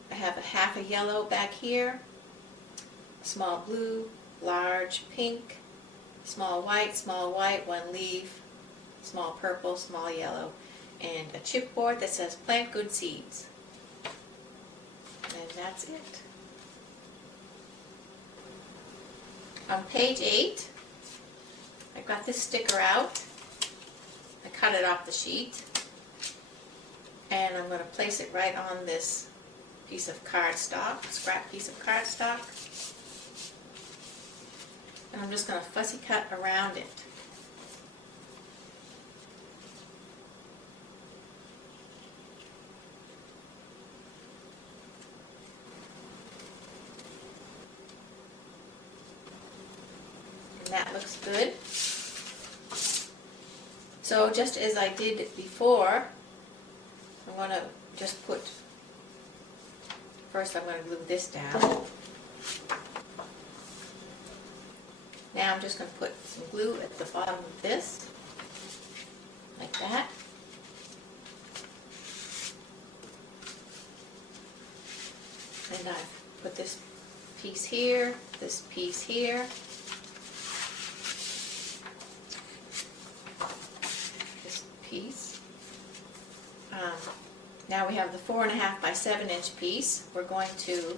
I have a half a yellow back here, small blue, large pink, small white, one leaf, small purple, small yellow, and a chipboard that says plant good seeds. And that's it. On page 8, I got this sticker out. I cut it off the sheet, and I'm going to place it right on this piece of cardstock, scrap piece of cardstock, and I'm just going to fussy cut around it. And that looks good. So just as I did before, I'm going to just first I'm going to glue this down. Now I'm just going to put some glue at the bottom of this, like that. And I've put this piece here, this piece here. This piece. Now we have the 4.5 by 7 inch piece. We're going to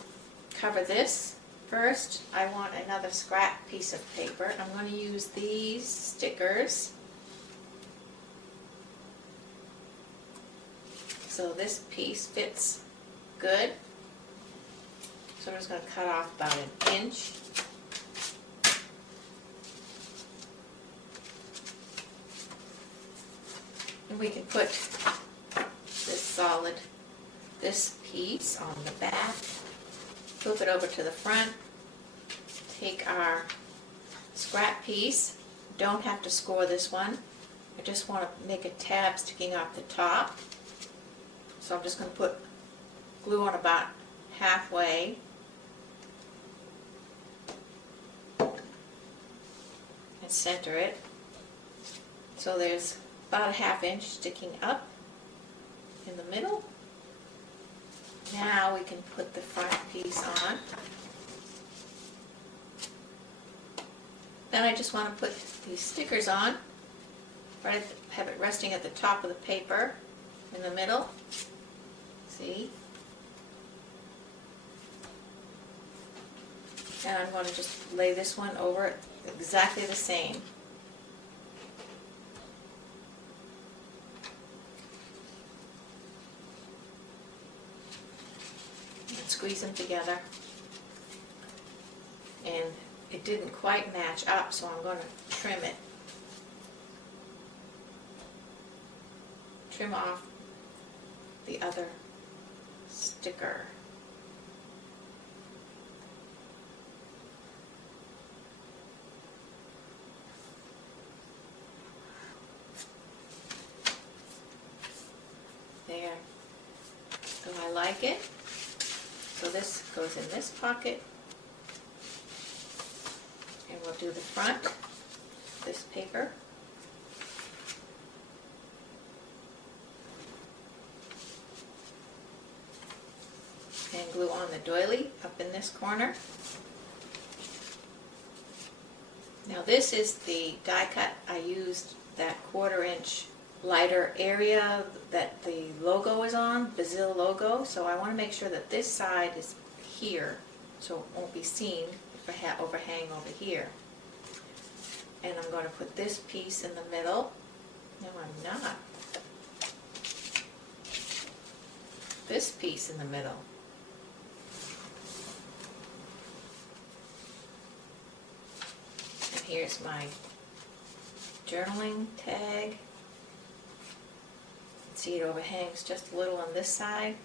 cover this. First, I want another scrap piece of paper. I'm going to use these stickers. So this piece fits good. So I'm just going to cut off about an inch. And we can put this piece on the back, flip it over to the front, take our scrap piece, don't have to score this one, I just want to make a tab sticking off the top, so I'm just going to put glue on about halfway. And center it. So there's about a 1/2 inch sticking up in the middle. Now we can put the front piece on. Then I just want to put these stickers on. Right, have it resting at the top of the paper in the middle. See? And I'm going to just lay this one over it exactly the same. And squeeze them together. And it didn't quite match up, so I'm going to trim it. Trim off the other sticker. There. So I like it. So this goes in this pocket. And we'll do the front, this paper. And glue on the doily up in this corner. Now this is the die cut. I used that 1/4 inch lighter area that the logo is on, Brazil logo. So I want to make sure that this side is here so it won't be seen if I overhang over here. And I'm going to put this piece in the middle. No, I'm not. This piece in the middle. And here's my journaling tag. See, it overhangs just a little on this side.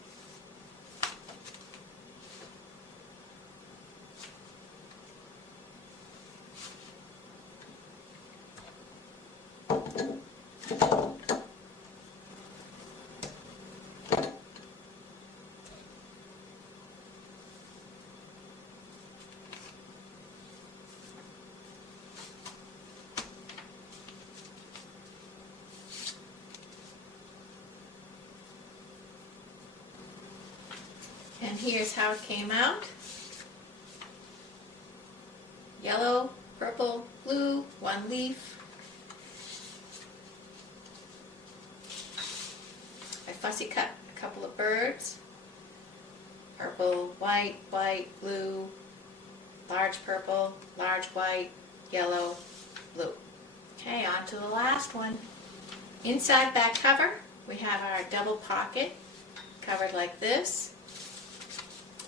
And here's how it came out. Yellow, purple, blue, one leaf. I fussy cut a couple of birds. Purple, white, white, blue, large purple, large white, yellow, blue. Okay, on to the last one. Inside back cover, we have our double pocket covered like this.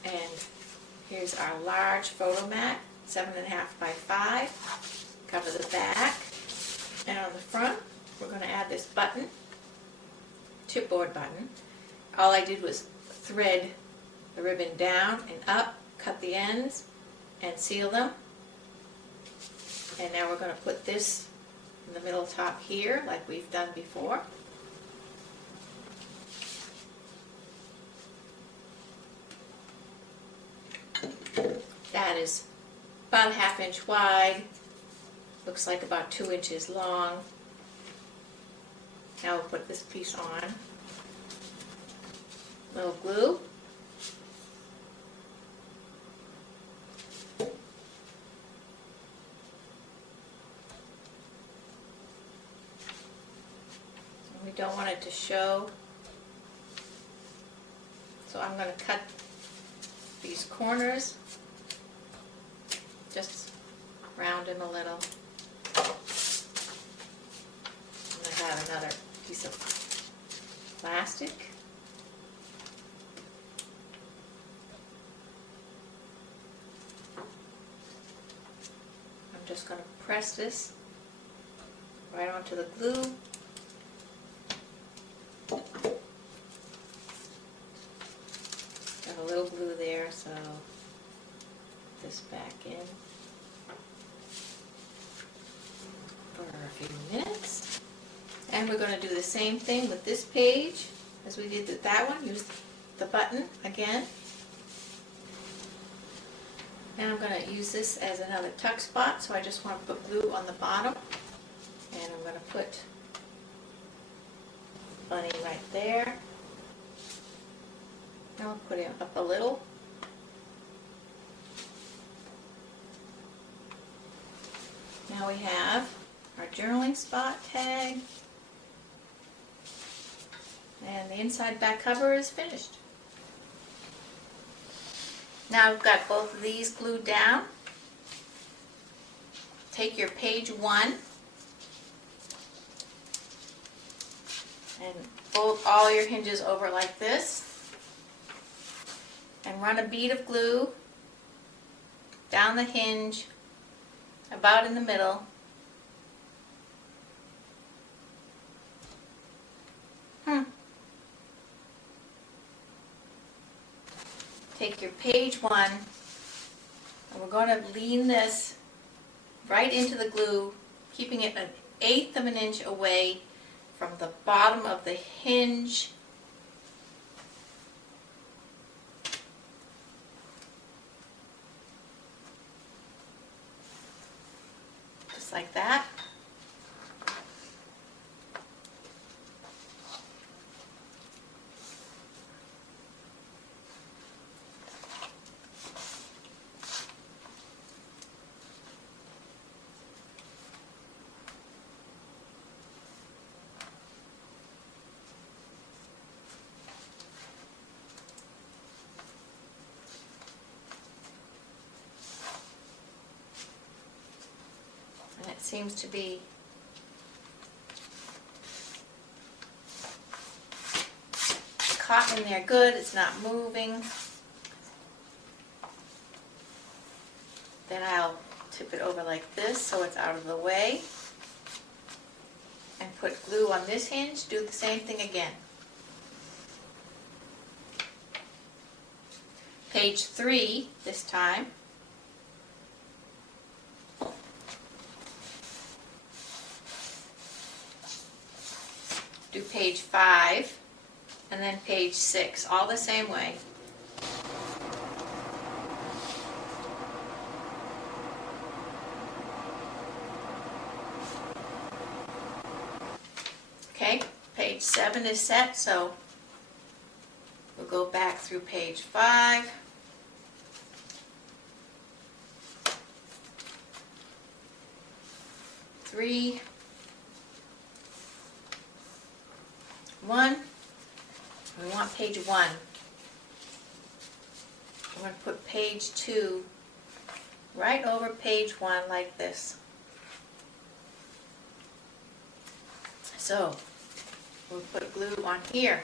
And here's our large photo mat, 7.5 by 5. Cover the back. And on the front, we're going to add this button, chipboard button. All I did was thread the ribbon down and up, cut the ends, and seal them. And now we're going to put this in the middle top here, like we've done before. That is about a 1/2 inch wide, looks like about 2 inches long. Now we'll put this piece on. A little glue. We don't want it to show, so I'm going to cut these corners, just round them a little. I'm going to have another piece of plastic. I'm just going to press this right onto the glue. Got a little glue there, so put this back in for a few minutes. And we're going to do the same thing with this page as we did with that one. Use the button again. Now I'm going to use this as another tuck spot, so I just want to put glue on the bottom. And I'm going to put Bunny right there. Now I'll put him up a little. Now we have our journaling spot tag. And the inside back cover is finished. Now I've got both of these glued down. Take your page 1 and fold all your hinges over like this and run a bead of glue down the hinge about in the middle. Take your page 1 and we're going to lean this right into the glue, keeping it 1/8 of an inch away from the bottom of the hinge. Just like that. And it seems to be caught in there good. It's not moving. Then I'll tip it over like this so it's out of the way. And put glue on this hinge. Do the same thing again. Page 3 this time. Do page 5 and then page 6, all the same way. Okay, page 7 is set, so we'll go back through page 5. Three, 1. We want page 1. I'm going to put page 2 right over page 1 like this. So we'll put glue on here.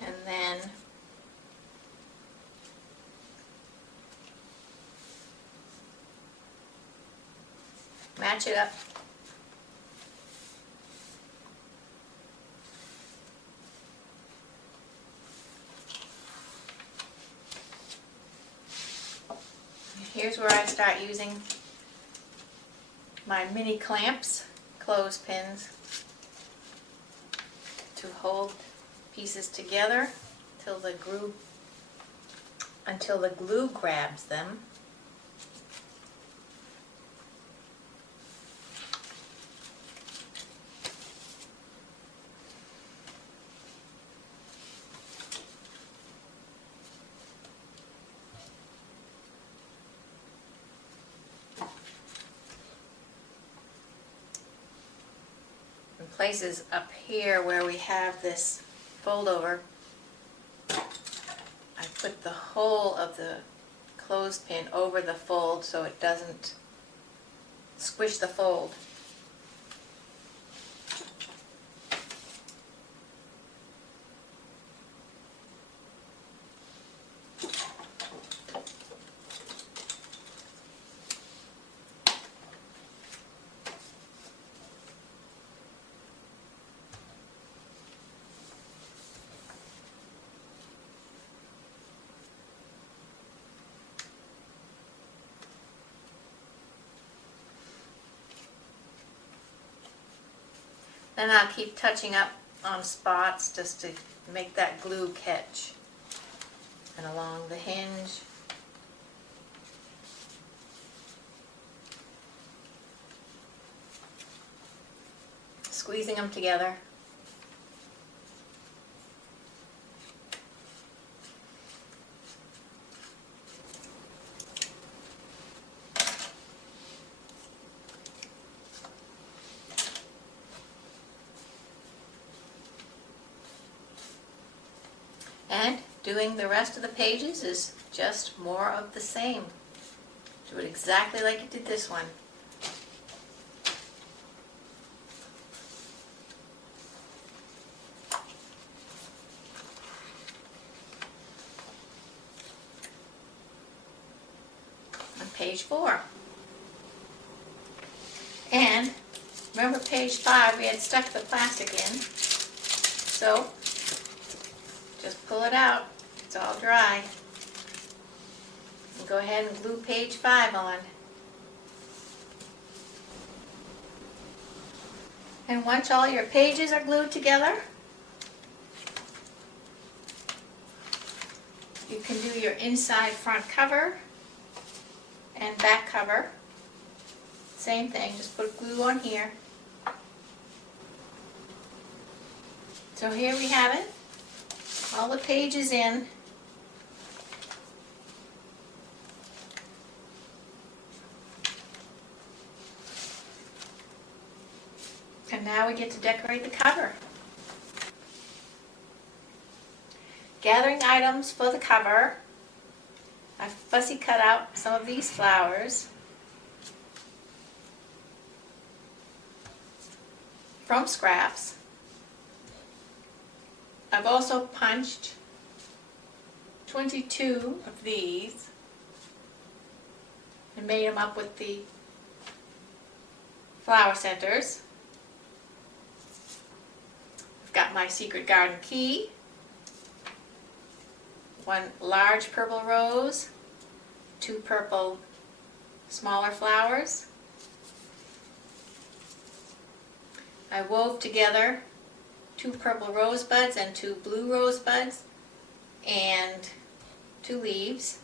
And then match it up. Here's where I start using my mini clamps, clothespins, to hold pieces together until the glue grabs them. Places up here where we have this fold over, I put the whole of the clothespin over the fold so it doesn't squish the fold. Then I'll keep touching up on spots just to make that glue catch. And along the hinge. Squeezing them together. And doing the rest of the pages is just more of the same. Do it exactly like you did this one. On page 4. And remember page 5, we had stuck the plastic in. So just pull it out, it's all dry. And go ahead and glue page 5 on. And once all your pages are glued together, you can do your inside front cover and back cover. Same thing, just put glue on here. So here we have it. All the pages in. And now we get to decorate the cover. Gathering items for the cover. I've fussy cut out some of these flowers from scraps. I've also punched 22 of these and made them up with the flower centers. I've got my secret garden key, one large purple rose, 2 purple smaller flowers. I wove together 2 purple rosebuds and 2 blue rosebuds and 2 leaves.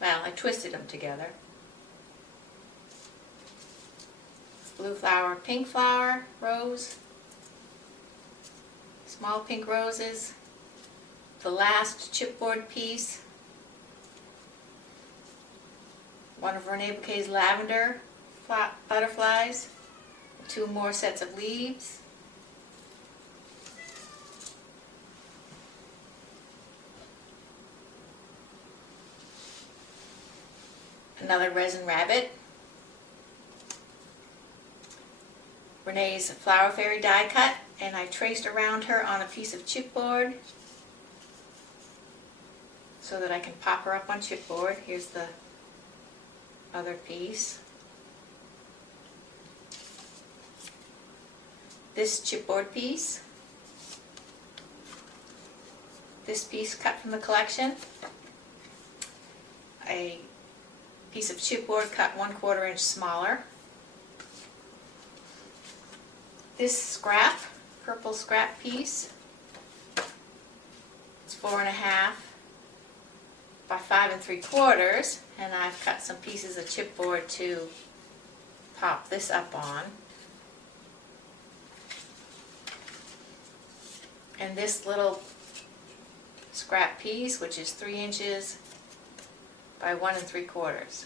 Well, I twisted them together. Blue flower, pink flower, rose, small pink roses, the last chipboard piece, one of Renee Bouquet's lavender butterflies, 2 more sets of leaves, another resin rabbit, Renee's Flower Fairy die cut, and I traced around her on a piece of chipboard so that I can pop her up on chipboard. Here's the other piece. This chipboard piece, this piece cut from the collection, a piece of chipboard cut 1/4 inch smaller. This scrap, purple scrap piece, it's 4.5 by 5 3/4, and I've cut some pieces of chipboard to pop this up on. And this little scrap piece, which is 3 inches by 1 3/4.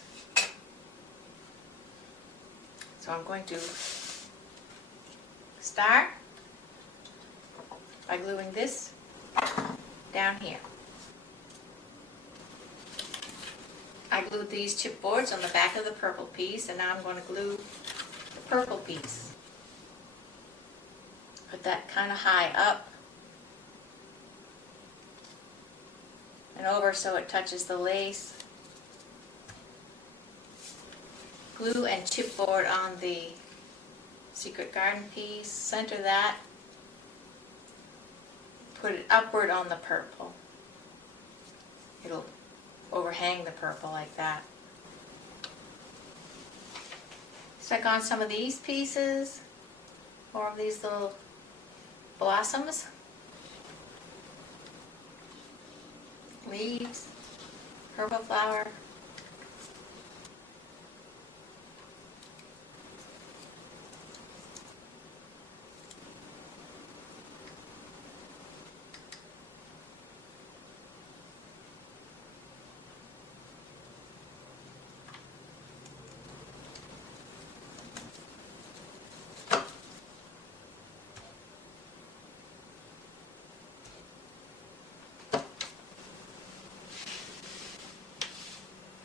So I'm going to start by gluing this down here. I glued these chipboards on the back of the purple piece, and now I'm going to glue the purple piece. Put that kind of high up and over so it touches the lace. Glue and chipboard on the secret garden piece, center that, put it upward on the purple. It'll overhang the purple like that. Stick on some of these pieces, more of these little blossoms. leaves, herbal flower.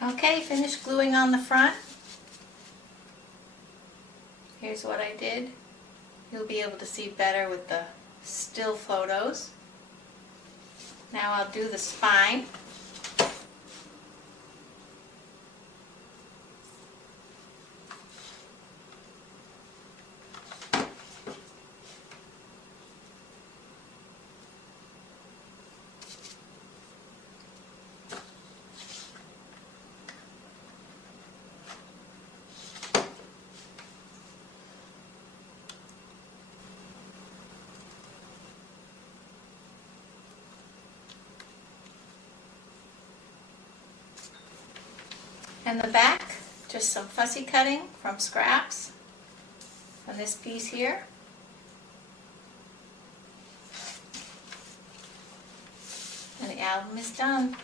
Okay, finished gluing on the front. Here's what I did. You'll be able to see better with the still photos. Now I'll do the spine. And the back, just some fussy cutting from scraps on this piece here. And the album is done.